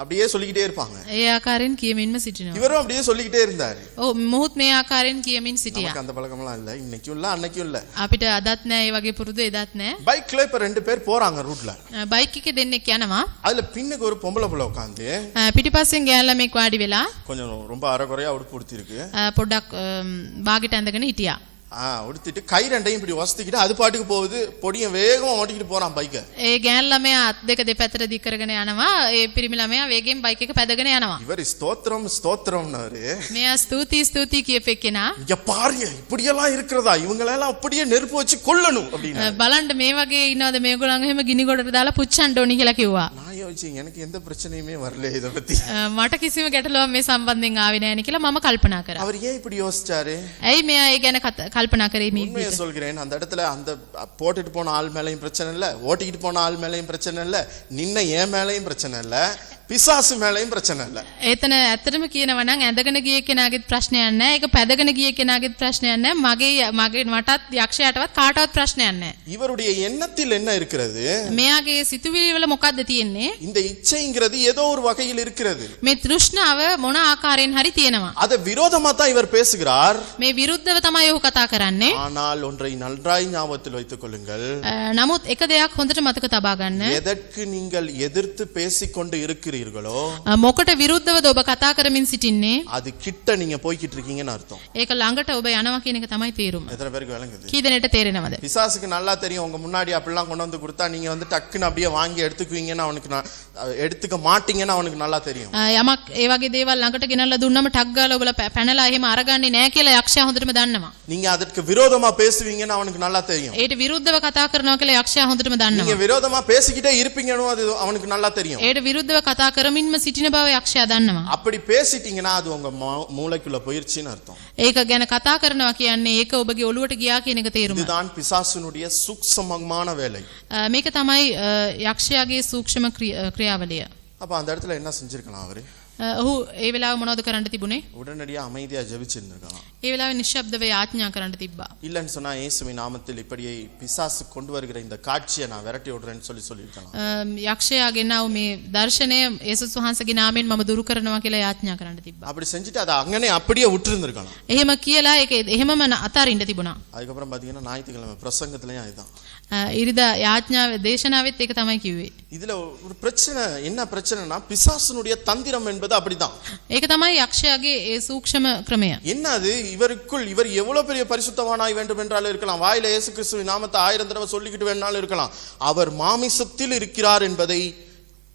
அப்படியே சொல்லிக்கிட்டே இருப்பாங்க. ඒ ආකාරයෙන් කියමින්ම සිටිනවා. இவரும் அப்படியே சொல்லிக்கிட்டே இருந்தாரு. ඔව් මොහොත් මේ ආකාරයෙන් කියමින් සිටියා. நமக்கு அந்த பழக்கம்லாம் இல்ல, இன்னைக்கும் இல்ல அன்னைக்கும் இல்ல. අපිට අදත් නෑ ඒ වගේ පුරුදු එදත් නෑ. பைக்ல இப்ப ரெண்டு பேர் போறாங்க ரூட்ல. බයික් එකේ දෙන්නෙක් යනවා. அதுல பின்னுக்கு ஒரு பொம்பளை புள்ள உட்கார்ந்து පිටිපස්සෙන් ගෑල්ලා මේක වාඩි වෙලා கொஞ்சம் ரொம்ப அரைகுறையா உடுப்பு உடுத்தி இருக்கு. පොඩ්ඩක් බාගෙට ඇඳගෙන හිටියා. உடுத்திட்டு கை ரெண்டையும் இப்படி வசதிக்கிட்டு அது பாட்டுக்கு போகுது. பொடியும் வேகமா ஓட்டிக்கிட்டு போறான் பைக்கை. ඒ ගෑන් ළමයා අත් දෙක දෙපැත්තට දික් කරගෙන යනවා. ඒ පිරිමි ළමයා වේගෙන් බයික් එක පැදගෙන යනවා. இவர் ஸ்தோத்திரம் ஸ்தோத்திரம்னாரு. මෙයා ස්තුති ස්තුති කියපෙක් කෙනා. இங்க பாருங்க, இப்படியெல்லாம் இருக்கிறதா, இவங்களெல்லாம் அப்படியே நெருப்பு வச்சு கொல்லணும் அப்படின்னு. බලන්න මේ වගේ ඉන්නවද මේගොල්ලන් එහෙම ගිනි ගොඩට දාලා පුච්චන්න ඕනි කියලා කිව්වා. நான் யோசிச்சேன், எனக்கு எந்த பிரச்சனையுமே வரல இத பத்தி. මට කිසිම ගැටලුවක් මේ සම්බන්ධයෙන් ආවේ නැහැ නේ කියලා මම කල්පනා කරා. அவர் ஏன் இப்படி யோசிச்சாரு? ඇයි මෙයා ඒ ගැන කල්පනා කරේ මේ உண்மையை சொல்கிறேன், அந்த இடத்துல அந்த போட்டுட்டு போன ஆள் மேலயும் பிரச்சனை இல்ல, ஓட்டிக்கிட்டு போன ஆள் மேலயும் பிரச்சனை இல்ல, நின்ன ஏன் மேலயும் பிரச்சனை இல்ல, பிசாசு மேலயும் பிரச்சனை இல்ல. එතන ඇත්තටම කියනවා නම් ඇඳගෙන ගිය කෙනාගේත් ප්‍රශ්නයක් නැහැ. ඒක පැදගෙන ගිය කෙනාගේත් ප්‍රශ්නයක් නැහැ. මගේ මටත් යක්ෂයාටවත් කාටවත් ප්‍රශ්නයක් නැහැ. இவருடைய எண்ணத்தில் என்ன இருக்கிறது? මෙයාගේ සිතුවිලි වල මොකද්ද තියෙන්නේ? இந்த இச்சைங்கிறது ஏதோ ஒரு வகையில் இருக்கிறது. මේ තෘෂ්ණාව මොන ආකාරයෙන් හරි තියෙනවා. அது விரோதமா தான் இவர் பேசுகிறார். මේ විරුද්ධව තමයි ඔහු කතා කරන්නේ. ஆனால் ஒன்றை நன்றாய் ஞாபகத்தில் வைத்துக் கொள்ளுங்கள். නමුත් එක දෙයක් හොඳට මතක තබා ගන්න. எதற்கு நீங்கள் எதிர்த்து பேசிக்கொண்டு இருக்கிறீர்களோ මොකට විරුද්ධවද ඔබ කතා කරමින් සිටින්නේ? அது கிட்ட நீங்க போய்கிட்டு இருக்கீங்கன்னு அர்த்தம். ඒක ළඟට ඔබ යනවා කියන එක තමයි තේරුම. எத்தனை பேருக்கு விளங்குது? කී දෙනෙක්ට තේරෙනවද? பிசாசுக்கு நல்லா தெரியும், உங்க முன்னாடி அப்படிலாம் கொண்டு வந்து கொடுத்தா நீங்க வந்து டக்குன்னு அப்படியே வாங்கி எடுத்துக்குவீங்கன்னு அவனுக்கு எடுத்துக்க மாட்டீங்கன்னு அவனுக்கு நல்லா தெரியும். යමක් ඒ වගේ දේවල් ළඟට ගෙනල්ලා දුන්නම ටක් ගාලා ඔබලා පැනලා එහෙම අරගන්නේ නැහැ කියලා යක්ෂයා හොඳටම දන්නවා. நீங்க அதற்கு விரோதமா பேசுவீங்கன்னு அவனுக்கு நல்லா தெரியும். ඒට විරුද්ධව කතා කරනවා කියලා යක්ෂයා හොඳටම நீங்க දන්නවා. விரோதமா பேசிக்கிட்டே இருப்பீங்கன்னு அது அவனுக்கு நல்லா தெரியும். ඒට විරුද්ධව කතා කරමින්ම සිටින බව යක්ෂයා දන්නවා. அப்படி பேசிட்டீங்கன்னா அது உங்க மூளைக்குள்ள போயிருச்சுன்னு அர்த்தம். ඒක ගැන කතා කරනවා කියන්නේ ඒක ඔබගේ ඔළුවට ගියා කියන එක තේරුම. இதுதான் பிசாசுனுடைய சூக்ஷ்மமான வேலை. මේක තමයි යක්ෂයාගේ සූක්ෂම ක්‍රියාවලිය. அப்ப அந்த இடத்துல என்ன செஞ்சிருக்கலாம் அவரு? ඔහු ඒ වෙලාව මොනවද කරන්න තිබුණේ? உடனடியா அமைதியா ஜெபிச்சிருந்திருக்கலாம். ඒ වෙලාවේ නිශ්ශබ්දව යාඥා කරන්න තිබ්බා. இல்லன்னு சொன்னா இயேசுவின் நாமத்தில் இப்படியே பிசாசு கொண்டு வருகிற இந்த காட்சியை நான் விரட்டி விடுறேன்னு சொல்லிருக்கலாம். යක්ෂයා ගෙනාව මේ දර්ශනය යේසුස් වහන්සේගේ නාමයෙන් මම දුරු කරනවා කියලා යාඥා කරන්න තිබ්බා. அப்படி செஞ்சுட்டு அதை அங்கனே அப்படியே விட்டுருந்திருக்கலாம். එහෙම කියලා ඒක එහෙමම අතාරින්න තිබුණා. அதுக்கப்புறம் பாத்தீங்கன்னா ஞாயிற்றுக்கிழமை பிரசங்கத்திலயும் அதுதான். ඉරිදා යාඥාව දේශනාවෙත් ඒක තමයි කිව්වේ. இதுல ஒரு பிரச்சனை, என்ன பிரச்சனைனா பிசாசுனுடைய தந்திரம் என்பது அப்படிதான். ඒක තමයි යක්ෂයාගේ ඒ සූක්ෂම ක්‍රමය. என்ன அது, இவருக்குள் இவர் எவ்வளவு பெரிய பரிசுத்தவானாய் வேண்டும் என்றாலும் இருக்கலாம், வாயில இயேசு கிறிஸ்துவின் நாமத்தை 1000 தடவை சொல்லிக்கிட்டு வேணாலும் இருக்கலாம், அவர் மாமிசத்தில் இருக்கிறார் என்பதை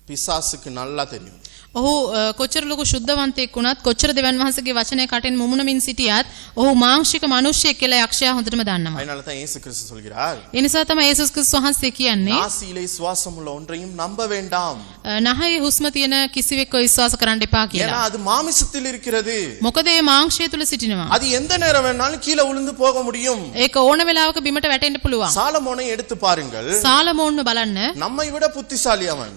பிசாசுக்கு நல்லா தெரியும். ඔහු කොච්චර ලොකු ශුද්ධවන්තයෙක් වුණත් කොච්චර දෙවන් වහන්සේගේ වචනය කටෙන් මුමුණමින් සිටියත් ඔහු මාංශික මිනිසෙක් කියලා යක්ෂයා හොඳටම දන්නවා. அதனால தான் இயேசு கிறிஸ்து சொல்கிறார், ඒ නිසා තමයි යේසුස් ක්‍රිස්තුස් වහන්සේ කියන්නේ நாசியிலே சுவாசம் உள்ள ஒன்றையும் நம்ப வேண்டாம். නහයේ හුස්ම තියෙන කිසිවෙක්ව විශ්වාස කරන්න එපා ஏன்னா කියලා. அது மாமிசத்தில் இருக்கிறது. මොකද ඒ මාංශය තුල සිටිනවා. அது எந்த நேரம் வேணாலும் கீழே விழுந்து போக முடியும். ඒක ඕන වෙලාවක බිමට වැටෙන්න පුළුවන්. சாலமோனை எடுத்து பாருங்கள், සාලමෝන්ව බලන්න நம்மை விட புத்திசாலி அவன்.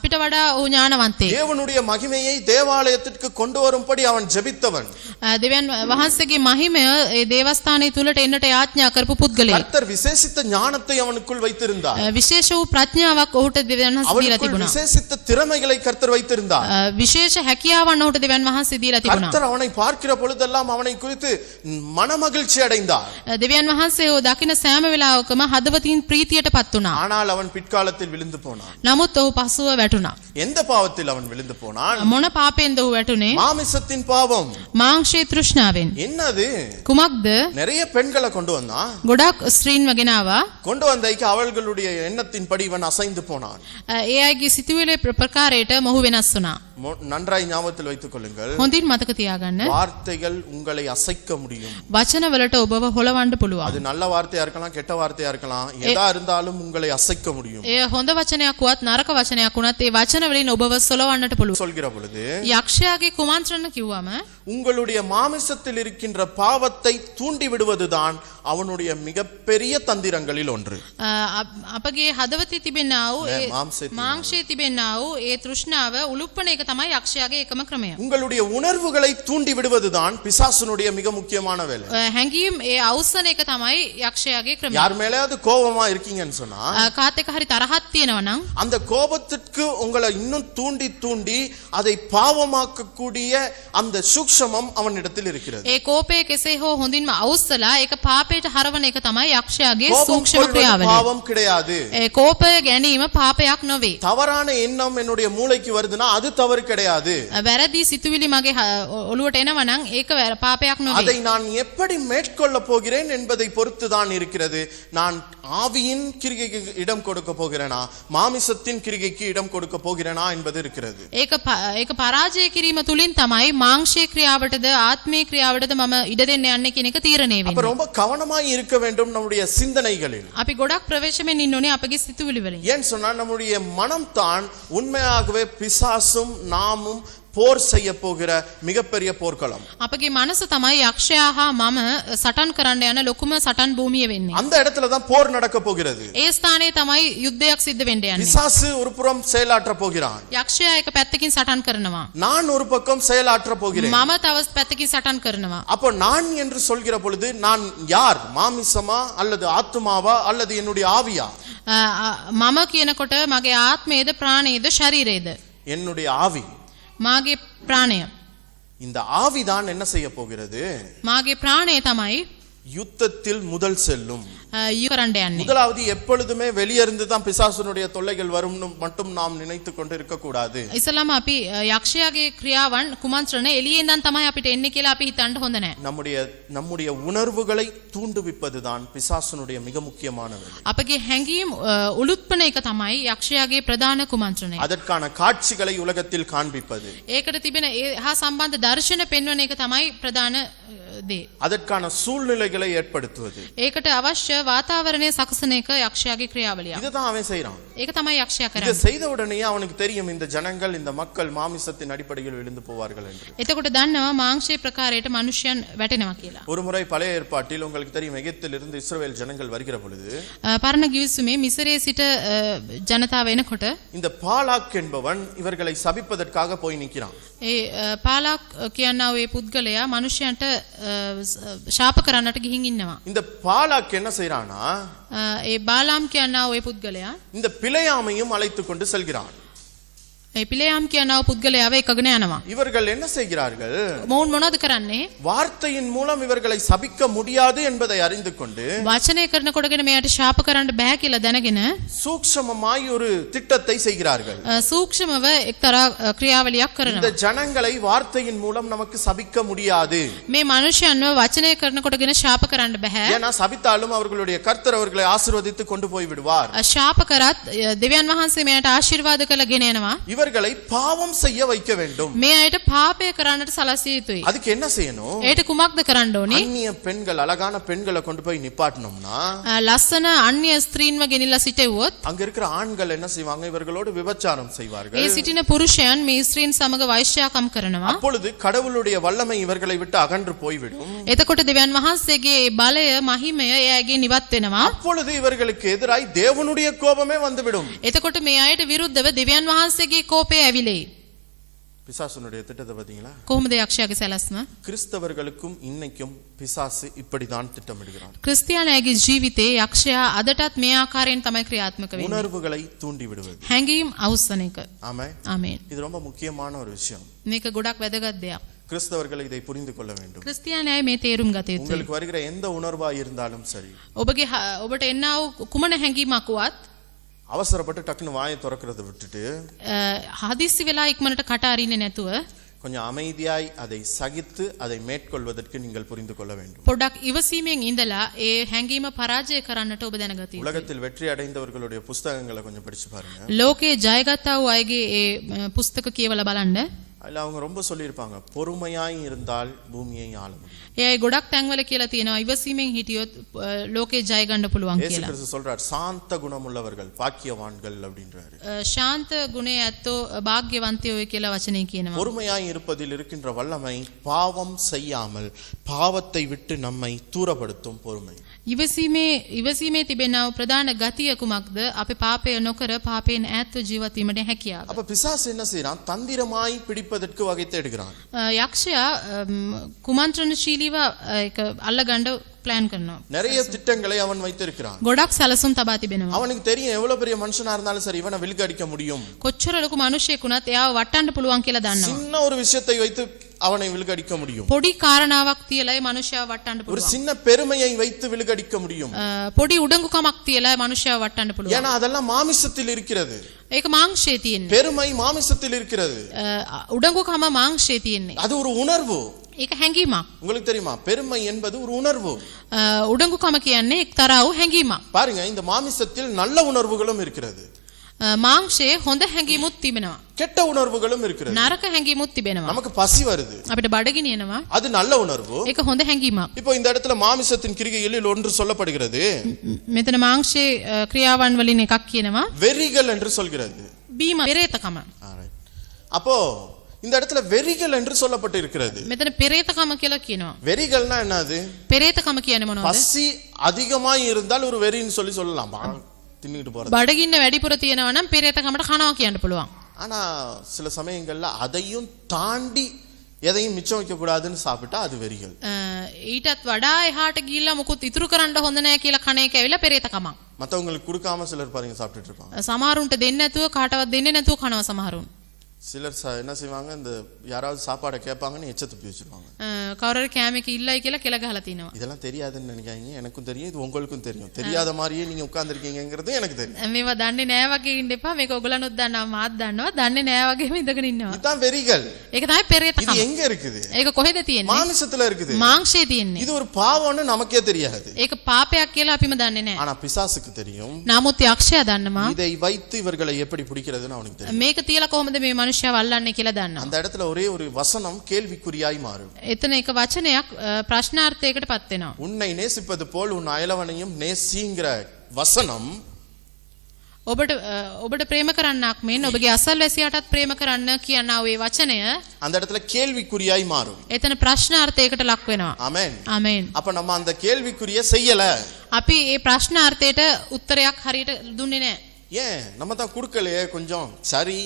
අපිට වඩා ඔහු ඥානවන්තයෙක්. தேவனுடைய தேவனுடைய மகிமையை தேவாலயத்திற்கு கொண்டு வரும்படி அவன் ஜெபித்தவன். දෙවියන් වහන්සේගේ මහිමය ඒ දේවස්ථානයේ තුලට එන්නට යාඥා කරපු පුද්ගලයෙක්. கர்த்தர் விசேஷித்த ஞானத்தை அவனுக்குள் வைத்திருந்தார். විශේෂ වූ ප්‍රඥාවක් ඔහුට දෙවියන් වහන්සේ දීලා அவனுக்குள் තිබුණා. விசேஷித்த திறமைகளை கர்த்தர் வைத்திருந்தார். විශේෂ හැකියාවන් ඔහුට දෙවියන් වහන්සේ දීලා තිබුණා. கர்த்தர் அவனை பார்க்கிற பொழுதெல்லாம் அவனை குறித்து மனமகிழ்ச்சி அடைந்தார். දෙවියන් වහන්සේ ඔහු දකින සෑම වෙලාවකම හදවතින් ප්‍රීතියටපත් වුණා. ஆனால் அவன் பிற்காலத்தில் விழுந்து போனான். නමුත් ඔහු පසුව වැටුණා. எந்த பாவத்தில் அவன் விழுந்து போனான்? මොන පාපයෙන්ද ඔහු වැටුනේ? மாமிசத்தின் பாவம். මාංශයේ තෘෂ්ණාවෙන්. என்னது? කුමක්ද? நிறைய பெண்களை கொண்டு வந்தான். ගොඩක් ස්ත්‍රීන්ව ගෙනාවා. கொண்டு வந்தைக்கு அவர்களுடைய எண்ணத்தின்படி இவன் அசைந்து போனான். ඒ අයගේ සිතුවිලි ප්‍රකාරයට මොහු වෙනස් වුණා. நன்றாய் ஞாபகத்தில் வைத்துக் கொள்ளுங்கள். හොඳින් මතක තියාගන්න. வார்த்தைகள் உங்களை அசைக்க முடியும். වචනවලට ඔබව හොලවන්න පුළුවන්. அது நல்ல வார்த்தையா இருக்கலாம், கெட்ட வார்த்தையா இருக்கலாம், எதா இருந்தாலும் உங்களை அசைக்க முடியும். ඒ හොඳ වචනයක් වුවත් නරක වචනයක් වුණත් ඒ වචන වලින් ඔබව සොලවන්නට පුළුවන්. சொல்கிற பொழுது යක්ෂයාගේ කුමන්ත්‍රණ කිව්වම உங்களுடைய மாமிசத்தில் இருக்கின்ற பாவத்தை தூண்டி விடுவதுதான் அவனுடைய மிகப்பெரிய தந்திரங்களில் ஒன்று. අපගේ හදවතේ තිබෙනා වූ ඒ மாம்சத்தில் මාංශයේ තිබෙනා වූ ඒ තෘෂ්ණාව උලුප්පන එක තමයි යක්ෂයාගේ එකම ක්‍රමය. உங்களுடைய உணர்வுகளை தூண்டி விடுவதுதான் பிசாசுனுடைய மிக முக்கியமான வேலை. හැඟීම් ඒ අවසන එක තමයි යක්ෂයාගේ ක්‍රමය. யார் மேலயாவது கோபமா இருக்கீங்கன்னு சொன்னா කාත් එක්ක හරි තරහක් තියෙනවා නම් அந்த கோபத்திற்கு உங்களை இன்னும் தூண்டி தூண்டி அதை பாவமாக்கக்கூடிய அந்த சூக்ஷ்மம் அவனிடத்தில் இருக்கிறது. ඒ කෝපය කෙසේ හෝ හොඳින්ම අවස්සලා ඒක පාපයට හරවන එක තමයි යක්ෂයාගේ கோபம் සූක්ෂම கொள்வது ක්‍රියාවලිය. பாவம் கிடையாது. ඒ කෝපය ගැනීම පාපයක් නොවේ. தவறான எண்ணம் என்னுடைய மூளைக்கு வருதுன்னா அது தவறு கிடையாது. වැරදි සිතුවිලි මගේ ඔළුවට එනවා නම් ඒක පාපයක් නොවේ. அதை நான் எப்படி மேற்கொள்ள போகிறேன் என்பதை பொறுத்து தான் இருக்கிறது. நான் ஆவியின் கிரிகைக்கு இடம் கொடுக்க போகிறேனா, மாமிசத்தின் கிரிகைக்கு இடம் கொடுக்க போகிறேனா என்பது இருக்கிறது. ඒක පරාජය කිරීම තුලින් තමයි මාංශීය ක්‍රියාවටද ආත්මීය ක්‍රියාවටද මම ඉඩ දෙන්න යන්නේ කියන එක තීරණය அப்ப වෙන්නේ. ரொம்ப கவனமாய் இருக்க வேண்டும் நம்முடைய சிந்தனைகளில். අපි ගොඩක් ප්‍රවේශමෙන් ඉන්න ඕනේ අපගේ සිතුවිලි වලින්. ஏன் சொன்னா நம்முடைய மனம் தான் உண்மையாகவே பிசாசும் நாமும் போர் செய்ய போகிற மிகப்பெரிய போர்க்களம். අපගේ මනස තමයි යක්ෂයා හා මම සටන් කරන්න යන ලොකුම සටන් භූමිය වෙන්නේ. அந்த இடத்துல தான் போர் நடக்க போகிறது. ඒ ස්ථානයේ තමයි යුද්ධයක් සිද්ධ වෙන්න යන්නේ. பிசாசு ஒரு புறம் செயலாற்ற போகிறான். යක්ෂයා එක පැත්තකින් සටන් කරනවා. நான் ஒரு பக்கம் செயலாற்ற போகிறேன். මම තව පැත්තකින් සටන් කරනවා. அப்போ நான் என்று சொல்கிற பொழுது நான் யார்? மாமிசமா அல்லது ஆத்துமாவா அல்லது என்னுடைய ஆவியா? මම කියනකොට මගේ ආත්මයේද ප්‍රාණයේද ශරීරයේද? என்னுடைய ஆவி. මාගේ ප්‍රාණය. இந்த ஆவிதான் என்ன செய்ய போகிறது? මාගේ ප්‍රාණය තමයි யுத்தத்தில் முதல் செல்லும். කරන්න යන්නේ. முதலாவது எப்பொழுதுமே வெளியிருந்து தான் பிசாசுனுடைய தொல்லைகள் வரும் மட்டும் நாம் நினைத்து கொண்டு இருக்க கூடாது. ඉස්සලාම අපි යක්ෂයාගේ ක්‍රියාවන් කුමන්ත්‍රණ එළියේ ඉඳන් තමයි අපිට එන්නේ කියලා අපි හිතන්න හොඳ නැහැ. நம்முடைய உணர்வுகளை தூண்டுவிப்பதுதான் பிசாசுனுடைய மிக முக்கியமான வேலை. අපගේ හැඟීම් උලුත්පන එක තමයි යක්ෂයාගේ ප්‍රධාන කුමන්ත්‍රණය. அதற்கான காட்சிகளை உலகத்தில் காண்பிப்பது. ඒකට තිබෙන ඒ හා සම්බන්ධ දර්ශන පෙන්වන එක තමයි ප්‍රධාන දේ. அதற்கான சூழ்நிலைகளை ஏற்படுத்துவது. ඒකට අවශ්‍ය වාතාවරණය සකසන එක යක්ෂයාගේ ක්‍රියාවලිය. இதுதான் அவன் செய்றான். ඒක තමයි යක්ෂයා இதை කරන්නේ. செய்த உடனே அவனுக்கு தெரியும் இந்த ஜனங்கள் இந்த மக்கள் மாமிசத்தின் அடிப்படையில் விழுந்து போவார்கள் என்று. එතකොට දන්නවා මාංශයේ ප්‍රකාරයට මිනිසයන් වැටෙනවා කියලා. ஒரு முறை பழைய ஏற்பாட்டில் உங்களுக்கு தெரியும் எகிப்திலிருந்து இஸ்ரவேல் ஜனங்கள் வருகிற பொழுது පරණ ගිවිසුමේ මිසරයේ සිට ජනතාව එනකොට இந்த பாலாக் என்பவன் இவர்களை சபிப்பதற்காக போய் நிற்கிறான். ඒ පාලාක් කියනා ඒ පුද්ගලයා මිනිසයන්ට ශාප කරන්නට ගිහින් ඉන්නවා. இந்த பாலாக் என்ன செய்றானா? ඒ බාලාම් කියනා ඒ පුද්ගලයා இந்த பிழையாமையும் அழைத்து கொண்டு செல்கிறான். ඒ පිළයාම් කියනා පුද්ගලයාව එකගෙන යනවා. இவர்கள் என்ன செய்கிறார்கள்? මොවුන් මොනවද කරන්නේ? வார்த்தையின் மூலம் இவர்களை சபிக்க முடியாது என்பதை அறிந்து கொண்டு වචනය කරනකොටගෙන මෙයාට ශාප කරන්න බෑ කියලා දැනගෙන சூக்ஷ்மமாய் ஒரு திட்டத்தை செய்கிறார்கள். සූක්ෂමව එක්තරා ක්‍රියාවලියක් இந்த කරනවා. ஜனங்களை வார்த்தையின் மூலம் நமக்கு சபிக்க முடியாது. මේ මිනිසයන්ව වචනය කරනකොටගෙන ශාප කරන්න බෑ. ஏன்னா சபித்தாலும் அவர்களுடைய கர்த்தர் அவர்களை ஆசீர்வதித்து கொண்டு போய் விடுவார். ශාප කරත් දෙවියන් වහන්සේ මෙයාට ආශිර්වාද කරලා ගෙන එනවා. இவர்களை பாவம் செய்ய வைக்க வேண்டும். මේ අයට පාපය කරන්නට සලසිය යුතුයි. அதுக்கு என்ன செய்யணும்? ඒට කුමක්ද කරන්න ඕනේ? அந்நிய பெண்கள் அழகான பெண்களை கொண்டு போய் நிப்பாட்டணும்னா ලස්සන අන්‍ය ස්ත්‍රීන්ව ගෙනිලා සිටෙව්වොත් அங்க இருக்கிற ஆண்கள் என்ன செய்வாங்க? இவர்களோடு விபச்சாரம் செய்வார்கள். ඒ සිටින පුරුෂයන් මේ ස්ත්‍රීන් සමග වෛශ්‍යාකම් කරනවා. அப்பொழுது கடவுளுடைய வல்லமை இவர்களை விட்டு அகன்று போய்விடும். එතකොට දෙවියන් වහන්සේගේ බලය මහිමය එයාගෙන් ඉවත් වෙනවා. அப்பொழுது இவர்களுக்கு எதிராய் தேவனுடைய கோபமே வந்துவிடும். එතකොට මේ අයට විරුද්ධව දෙවියන් වහන්සේගේ කෝපය ඇවිලෙයි. பிசாசுனுடைய திட்டத்தை பாத்தீங்களா? කොහොමද යක්ෂයාගේ සැලැස්ම? கிறிஸ்தவர்களுக்கும் இன்னைக்கும் பிசாசு இப்படிதான் திட்டமிடுகிறான். ක්‍රිස්තියානියාගේ ජීවිතේ යක්ෂයා අදටත් මේ ආකාරයෙන් තමයි ක්‍රියාත්මක වෙන්නේ. உணர்வுகளை தூண்டி விடுவது. හැඟීම් අවුස්සන එක. ஆமென். ආමේන්. இது ரொம்ப முக்கியமான ஒரு விஷயம். මේක ගොඩක් වැදගත් දෙයක්. கிறிஸ்தவர்கள் இதை புரிந்து கொள்ள வேண்டும். ක්‍රිස්තියානියායි මේ තේරුම් ගත යුතුයි. உங்களுக்கு வருகிற எந்த உணர்வா இருந்தாலும் சரி, ඔබට එන්නා වූ කුමන හැඟීමක් වුවත් அவசரப்பட்டு டக்குன்னு வாயை திறக்கிறத விட்டுட்டு හදිස්සි වෙලා ඉක්මනට කට අරින්නේ නැතුව கொஞ்சம் அமைதியாய் அதை சகித்து அதை மேற்கொள்வதற்கு நீங்கள் புரிந்து கொள்ள வேண்டும். පොඩක් ඉවසීමෙන් ඉඳලා ඒ හැඟීම පරාජය කරන්නට ඔබ දැනගත යුතුයි. உலகத்தில் வெற்றி அடைந்தவர்களுடைய புஸ்தகங்களை கொஞ்சம் படிச்சு பாருங்க. ලෝකේ ජයගත්තා වූ අයගේ ඒ පුස්තක කියවලා බලන්න. அதுல அவங்க ரொம்ப சொல்லியிருப்பாங்க, பொறுமையாய் இருந்தால் பூமியை ஆள முடியும். ඒ ගොඩක් තැන්වල කියලා තියෙනවා ඉවසීමෙන් හිටියොත් ලෝකේ ජය ගන්න පුළුවන් இயேசு කියලා. கிறிஸ்து சொல்றார், சாந்த குணமுள்ளவர்கள் பாக்கியவான்கள் அப்படின்றாரு. ශාන්ත ගුණය ඇත්තෝ භාග්‍යවන්තයෝ කියලා වචනේ කියනවා. பொறுமையாய் இருப்பதில் இருக்கின்ற வல்லமை பாவம் செய்யாமல் பாவத்தை விட்டு நம்மை தூரப்படுத்தும் பொறுமை. ඉවසීමේ තිබෙනා වූ ප්‍රධාන ගතිය කුමක්ද? අපි පාපය නොකර පාපයෙන් ඈත්ව ජීවත් වීමට හැකියාව. அப்ப பிசாசு என்ன செய்யறான்? தந்திரமாய் பிடிப்பதற்கு வகை தேடுகிறான். යක්ෂයා කුමන්ත්‍රණශීලීව ඒක අල්ලගන්න ප්ලෑන් කරනවා. நிறைய திட்டங்களை அவன் வைத்திருக்கிறான். ගොඩක් සැලසුම් තබා තිබෙනවා. அவனுக்கு தெரியும் எவ்வளவு பெரிய மனுஷனா இருந்தாலும் சரி இவனை விழுகடிக்க முடியும். කොච්චර ලොකු මිනිහෙක් වුණත් එයාව වටන්න පුළුවන් කියලා දන්නවා. சின்ன ஒரு விஷயத்தை வைத்து அவனை விழுகடிக்க முடியும். පොඩි කාරණාවක් තියලා ඒ මිනිහාව වටන්න ஒரு පුළුවන්. சின்ன பெருமையை வைத்து விழுகடிக்க முடியும். පොඩි උඩඟුකමක් තියලා ඒ මිනිහාව වටන්න පුළුවන්. ஏன்னா அதெல்லாம் மாமிசத்தில் இருக்கிறது. ඒක මාංශයේ තියෙන්නේ. பெருமை மாமிசத்தில் இருக்கிறது. උඩඟුකම මාංශයේ තියෙන්නේ. அது ஒரு உணர்வு. ඒක හැඟීමක්. உங்களுக்கு தெரியுமா? பெருமை என்பது ஒரு உணர்வு. උඩඟුකම කියන්නේ එක්තරා වූ හැඟීමක්. பாருங்க, இந்த மாமிசத்தில் நல்ல உணர்வுகளும் இருக்கிறது, මාංශයේ හොඳ හැඟීමුත් තිබෙනවා. கெட்ட உணர்வுகளும் இருக்கிறது. නරක හැඟීමුත් තිබෙනවා. நமக்கு பசி வருது, අපිට බඩගිනියනවා. அது நல்ல உணர்வு. ඒක හොඳ හැඟීමක්. இப்போ இந்த இடத்துல மாமிசத்தின் கிரிகைகளில் ஒன்று சொல்லப்படுகிறது, මෙතන මාංශයේ ක්‍රියාවන් වලින් එකක් කියනවා வெறிகள் என்று சொல்கிறது. බීම පෙරේතකම. அப்போ இந்த இடத்துல வெறிகள் என்று சொல்லப்பட்டு இருக்கிறது. මෙතන පෙරේතකම කියලා කියනවා. வெறிகள்னா என்னது? පෙරේතකම කියන්නේ මොනවද? பசி அதிகமாய் இருந்தால் ஒரு வெறின்னு சொல்லலாம். தின்னுட்டு போறது. බඩගින්න වැඩිපුර තියෙනවා නම් පෙරේතකමට කනවා කියන්න පුළුවන්. ஆனா சில சமயங்கள்ல அதையும் தாண்டி எதையும் மிச்சம் வைக்க கூடாதுன்னு சாப்பிட்டா அது வெறிகள். ඊටත් වඩා එහාට ගිහිල්ලා මුකුත් ඉතුරු කරන්න හොඳ නැහැ කියලා කණ එක ඇවිල්ලා පෙරේතකමක්. மத்தவங்களுக்கு கொடுக்காம சிலர் பாருங்க சாப்பிட்டுட்டு இருப்பாங்க. සමහරුන්ට දෙන්නේ නැතුව කාටවත් දෙන්නේ නැතුව කනවා සමහරුන්. சிலர் என்ன செய்வாங்க, இந்த யாராவது சாப்பாடை கேட்பாங்கன்னு எச்ச துப்பி வச்சிருவாங்க. කවුරුහරි කෑමක ඉල්ලයි කියලා කෙල ගහලා තිනවා. இதெல்லாம் தெரியாதுன்னு நினைக்காதீங்க, எனக்கும் தெரியும், இது உங்களுக்கும் தெரியும். தெரியாத மாதிரியே நீங்க உட்கார்ந்திருக்கீங்கங்கிறது எனக்கு தெரியும். මේවා දන්නේ නැහැ වගේ ඉන්න එපා. මේක ඔයගලනොත් දන්නවා, මාත් දන්නවා. දන්නේ නැහැ වගේම ඉඳගෙන ඉන්නවා. இதுதான் வெறிகள். ඒක තමයි இது පෙරේතකම. எங்க இருக்குது? ඒක කොහෙද තියෙන්නේ? மாமிசத்துல இருக்குது. මාංශයේ තියෙන්නේ. இது ஒரு பாவம்னு நமக்கே தெரியாது. ඒක පාපයක් කියලා අපිම දන්නේ නැහැ. ஆனா பிசாசுக்கு தெரியும். නමුත් යක්ෂයා දන්නවා இதை வைத்து இவர்களை எப்படி பிடிக்கிறதுன்னு அவனுக்கு தெரியும். මේක තියලා කොහොමද මේ මනුස්සයාව අල්ලන්නේ කියලා දන්නවා. அந்த இடத்துல ஒரே ஒரு வசனம் கேள்விக்குறியாய் மாறும். එතන එක වචනයක් ප්‍රශ්නාර්ථයකට පත් වෙනවා. உன்னை நேசிப்பது போல் உன் அயலவனையும் நேசிங்கிற வசனம் ඔබට ප්‍රේම කරන්නක් මෙන් ඔබගේ අසල්වැසියාටත් ප්‍රේම කරන්න කියනා වූ වචනය அந்த இடத்துல கேள்விக்குறியாய் மாறும். එතන ප්‍රශ්නාර්ථයකට ලක් වෙනවා. ஆமென். ආමේන්. அப்ப நம்ம அந்த கேள்விக்குரிய செய்யல. අපි මේ ප්‍රශ්නාර්ථයට උත්තරයක් හරියට දුන්නේ නැහැ. ஏன் நம்ம தான் கொடுக்கலையே கொஞ்சம். சரி,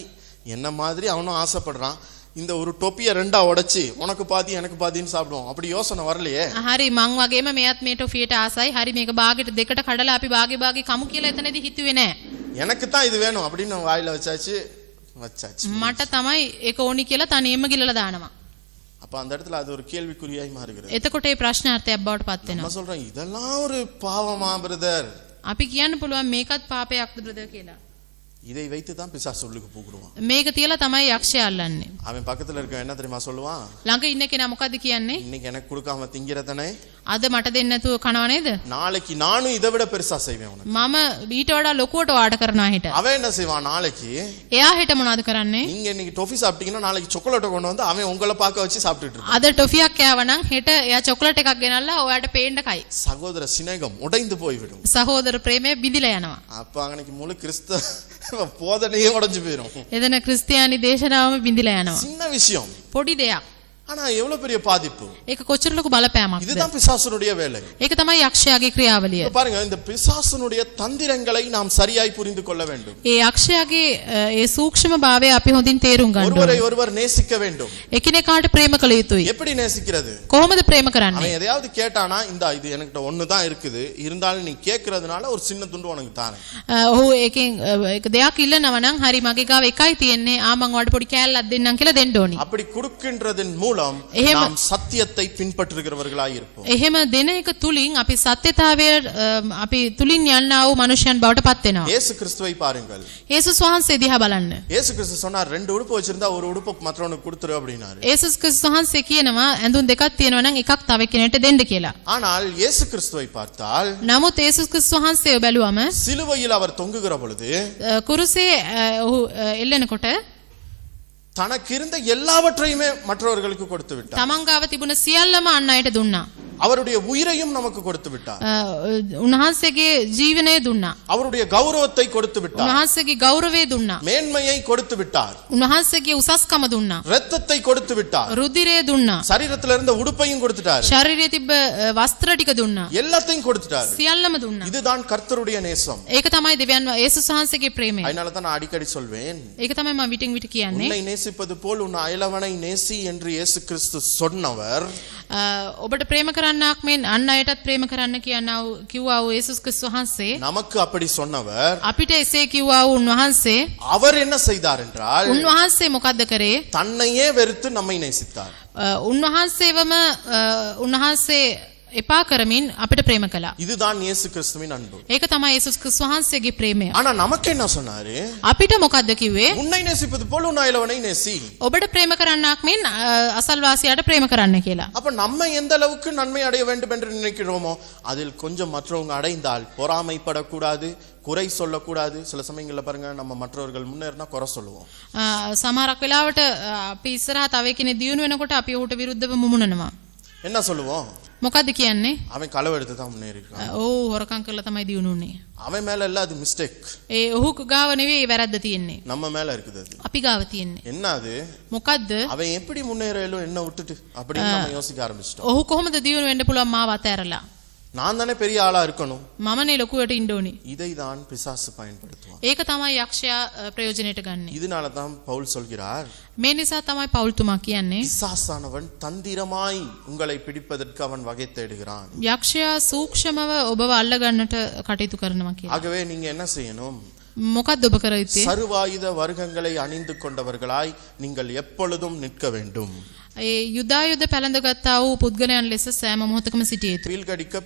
என்ன மாதிரி அவனும் ஆசைப்படுறான், இந்த ஒரு டொப்பியை ரெண்டா உடைச்சு உனக்கு பாதி எனக்கு பாதின்னு சாப்பிடுவோம், அப்படி யோசனை வரலையே. හරි, මං වගේම මෙයත් මේ ටොෆියට ආසයි. හරි, මේක භාගයට දෙකට කඩලා අපි භාගේ කමු කියලා එතනදී හිතුවේ නැහැ. எனக்கு தான் இது வேணும் அப்படின்னு வாயில வச்சாச்சு. මට තමයි ඒක ඕනි කියලා තනියම ගිලලා දානවා. அப்ப அந்த இடத்துல அது ஒரு கேள்விக்குறியாய் மாறுகிறது. එතකොට මේ ප්‍රශ්නාර්ථයක් බවට පත් වෙනවා. நம்ம சொல்றோம், இதெல்லாம் ஒரு பாவமா பிரதர்? අපි කියන්න පුළුවන් මේකත් පාපයක්ද බ්‍රදර් කියලා. இதை வைத்து தான் பிசாசு உள்ளுக்கு பூக்குடுவான். මේක තියලා තමයි යක්ෂයා අල්ලන්නේ. அவன் பக்கத்துல இருக்க என்ன தெரியுமா சொல்லுவான்? ළඟ ඉන්න කෙනා මොකද්ද කියන්නේ? இன்னைக்கு எனக்கு கொடுக்காம திங்கிறதனே අද මට දෙන්න නැතුව කනව නේද? நாளைக்கு நானும் இதை விட பெருசா செய்வேன் உனக்கு. මම ඊට වඩා ලොකුවට වාඩ කරනවා හිට. அவன் என்ன செய்வான்? நாளைக்கு එයා හිට මොනවද කරන්නේ? நீங்க இன்னைக்கு டொஃபி சாப்பிட்டீங்கன்னா நாளைக்கு சாக்லேட் கொண்டு வந்து அவன் உங்களை பார்க்க வச்சு சாப்பிட்டுட்டு இருப்பான். අද ටොෆියක් කෑවා නම් හෙට එයා චොකලට් එකක් ගෙනල්ලා ඔයාට පේන්න කයි. சகோதர சிநேகம் உடைந்து போய்விடும். සහෝදර ප්‍රේමය බිඳිලා යනවා. அப்ப அன்னைக்கு முழு கிறிஸ்தவ போதனையே உடைஞ்சு போயிடும். එතන ක්‍රිස්තියානි දේශනාවම බිඳිලා යනවා. சின்ன விஷயம். පොඩි දෙයක්. ஆனா எவ்வளவு பெரிய பாதிப்பு. ඒක කොච්චර ලොකු බලපෑමක්ද. இதுதான் பிசாசனுடைய வேலை. ඒක තමයි යක්ෂයාගේ ක්‍රියාවලිය. இப்ப பாருங்க, இந்த பிசாசனுடைய தந்திரங்களை நாம் சரியாய் புரிந்து கொள்ள வேண்டும். ඒ යක්ෂයාගේ ඒ සූක්ෂම භාවය අපි හොඳින් තේරුම් ගන්න ஒருவரை ඕනේ. ஒருவர் நேசிக்க வேண்டும். එකිනෙකාට ප්‍රේම කළ යුතුයි. எப்படி நேசிக்கிறது? කොහොමද ප්‍රේම කරන්නේ? அவன் எதையாவது கேட்டானா, இந்த இது என்கிட்ட ஒண்ணுதான் இருக்குது, இருந்தாலும் நீ கேட்கறதுனால ஒரு சின்ன துண்டு உனக்கு தானே. ඔහු ඒකෙන් ඒක දෙයක් ඉල්ලනවා නම් හරි මගේ ගාව එකයි තියෙන්නේ. මං ඔයාලට පොඩි කෑල්ලක් දෙන්නම් කියලා දෙන්න ඕනි. அப்படி கொடுக்கின்றதன் மூலம் நாம் சத்தியத்தை பின்பற்றுகிறவர்களாய் இருப்போம். එහෙම දෙන එක තුලින් අපි සත්‍යතාවය අපි තුලින් යන්නා වූ මනුෂ්‍යයන් බවට පත් වෙනවා. இயேசு கிறிஸ்துவை பாருங்கள். යේසුස් වහන්සේ දිහා බලන්න. இயேசு கிறிஸ்து சொன்னார், 2 உடுப்பு வச்சிருந்தா ஒரு உடுப்பு மற்றவனுக்கு கொடுத்துரு அப்படினாரு. යේසුස් ක්‍රිස්තුස් වහන්සේ කියනවා ඇඳුම් දෙකක් තියෙනවා නම් එකක් තව කෙනෙක්ට දෙන්න කියලා. ஆனால் இயேசு கிறிஸ்துவை பார்த்தால், නමුත් යේසුස් ක්‍රිස්තුස් වහන්සේ බැලුවම சிலுவையில் அவர் தொங்குகிற பொழுது කුරුසේ ඔහු එල්ලෙනකොට தனக்கு இருந்த எல்லாவற்றையுமே மற்றவர்களுக்கு கொடுத்து விட்டார். තමන් ගාව තිබුණ සියල්ලම අන් අයට දුන්නා. அவருடைய உயிரையும் நமக்கு கொடுத்து விட்டார். උන්වහන්සේගේ ජීවනය දුන්නා. அவருடைய கௌரவத்தை கொடுத்து விட்டார். උන්වහන්සේගේ ගෞරවය දුන්නා. மேன்மையை கொடுத்து விட்டார். උන්වහන්සේගේ උසස්කම දුන්නා. இரத்தத்தை கொடுத்து விட்டார். රුධිරය දුන්නා. சரீரத்துல இருந்த உடுப்பையும் கொடுத்துட்டார். ශරීරයේ තිබ්බ වස්ත්‍ර ටික දුන්නා. எல்லாத்தையும் கொடுத்துட்டார். සියල්ලම දුන්නා. இதுதான் கர்த்தருடைய நேசம். ඒක තමයි දෙවියන් යේසුස් වහන්සේගේ ප්‍රේමය. அதனால தான் நான் அடிக்கடி சொல்வேன், ඒක තමයි මම විටින් විට කියන්නේ. உன்னை நேசிப்பது போல் உன் அயலவனை நேசி என்று இயேசு கிறிஸ்து சொன்னவர், ඔබට ප්‍රේම කරන්නාක් මෙන් අන් අයටත් ප්‍රේම කරන්න කිව්වා වූ යේසුස් ක්‍රිස්තුස් වහන්සේ நமக்கு அப்படி சொன்னவர், අපිට එසේ කිව්වා වූ උන්වහන්සේ அவர் என்ன செய்தார் என்றால், උන්වහන්සේ මොකද්ද කරේ? தன்னையே வெறுத்து நம்மை நேசித்தார். උන්වහන්සේවම උන්වහන්සේ එපා කරමින් අපිට ප්‍රේම කළා. இதுதான் இயேசு கிறிஸ்துவின் அன்பு. ඒක තමයි යේසුස් ක්‍රිස්තුස් වහන්සේගේ ප්‍රේමය. ஆனா நமக்கு என்ன சொன்னாரு? අපිට මොකද්ද කිව්වේ? உன்னை நேசிப்பது போல் உன் அயலவனை நேசி. ඔබට ප්‍රේම කරන්නාක් මෙන් අසල්වාසියාට ප්‍රේම කරන්න කියලා. அப்ப நம்ம எந்த அளவுக்கு நன்மை அடைய வேண்டும் என்று நினைக்கிறோமோ அதில் கொஞ்சம் மற்றவங்க அடைந்தால் பொறாமைப்படக்கூடாது, குறை சொல்லக்கூடாது. சில சமயங்கள்ல பாருங்க, நம்ம மற்றவர்கள் முன்னேறினா குறை சொல்லுவோம். සමහරක් වෙලාවට අපි ඉස්සරහා තව කෙනෙක් දියුණු වෙනකොට අපි ඔහුට විරුද්ධව මුමුණනවා. என்ன சொல்லுவோம்? මොකද්ද කියන්නේ? அவன் களவு எடுத்து தான் முன்னேறி இருக்கான், ඔව් හොරකම් කරලා තමයි දියුණු වුනේ. அவன் மேல இல்ல, அது மிஸ்டேக். ඔහු ගාව නෙවෙයි වැරද්ද තියෙන්නේ. நம்ம மேல இருக்குது அது. අපි ගාව තියෙන්නේ. என்ன அது? මොකද්ද? அவன் எப்படி முன்னேறலும் என்ன விட்டுட்டு அப்படின்னு நம்ம யோசிக்க ஆரம்பிச்சிட்டோம். ඔහු කොහොමද දියුණු වෙන්න පුළුවන් මාව අතෑරලා? நான் தானே பெரிய ஆளா இருக்கணும். මමනේ ලොකුවට ඉන්න ඕනේ. இதை தான் பிசாசு பயன்படுத்துவான். ඒක තමයි යක්ෂයා ප්‍රයෝජනෙට ගන්නෙ. இதனால தான் பவுல் சொல்கிறார், මේ නිසා තමයි පෞල්තුමා කියන්නේ பிசாசானவன் தந்திரமாய் உங்களை பிடிப்பதற்கு அவன் வகை தேடுகிறான். යක්ෂයා සූක්ෂමව ඔබව අල්ල ගන්නට කටයුතු කරනවා කියලා. ஆகவே நீங்க என்ன செய்யணும்? මොකක්ද ඔබ කර යුත්තේ? சர்வாயுத வர்க்கங்களை அணிந்து கொண்டவர்களாய் நீங்கள் எப்பொழுதும் நிற்க வேண்டும். ඒ යුදායුධ පැළඳගත්තා වූ පුද්ගලයන් ලෙස සෑම මොහොතකම සිටිය යුතුයි. வீழ்கடிக்க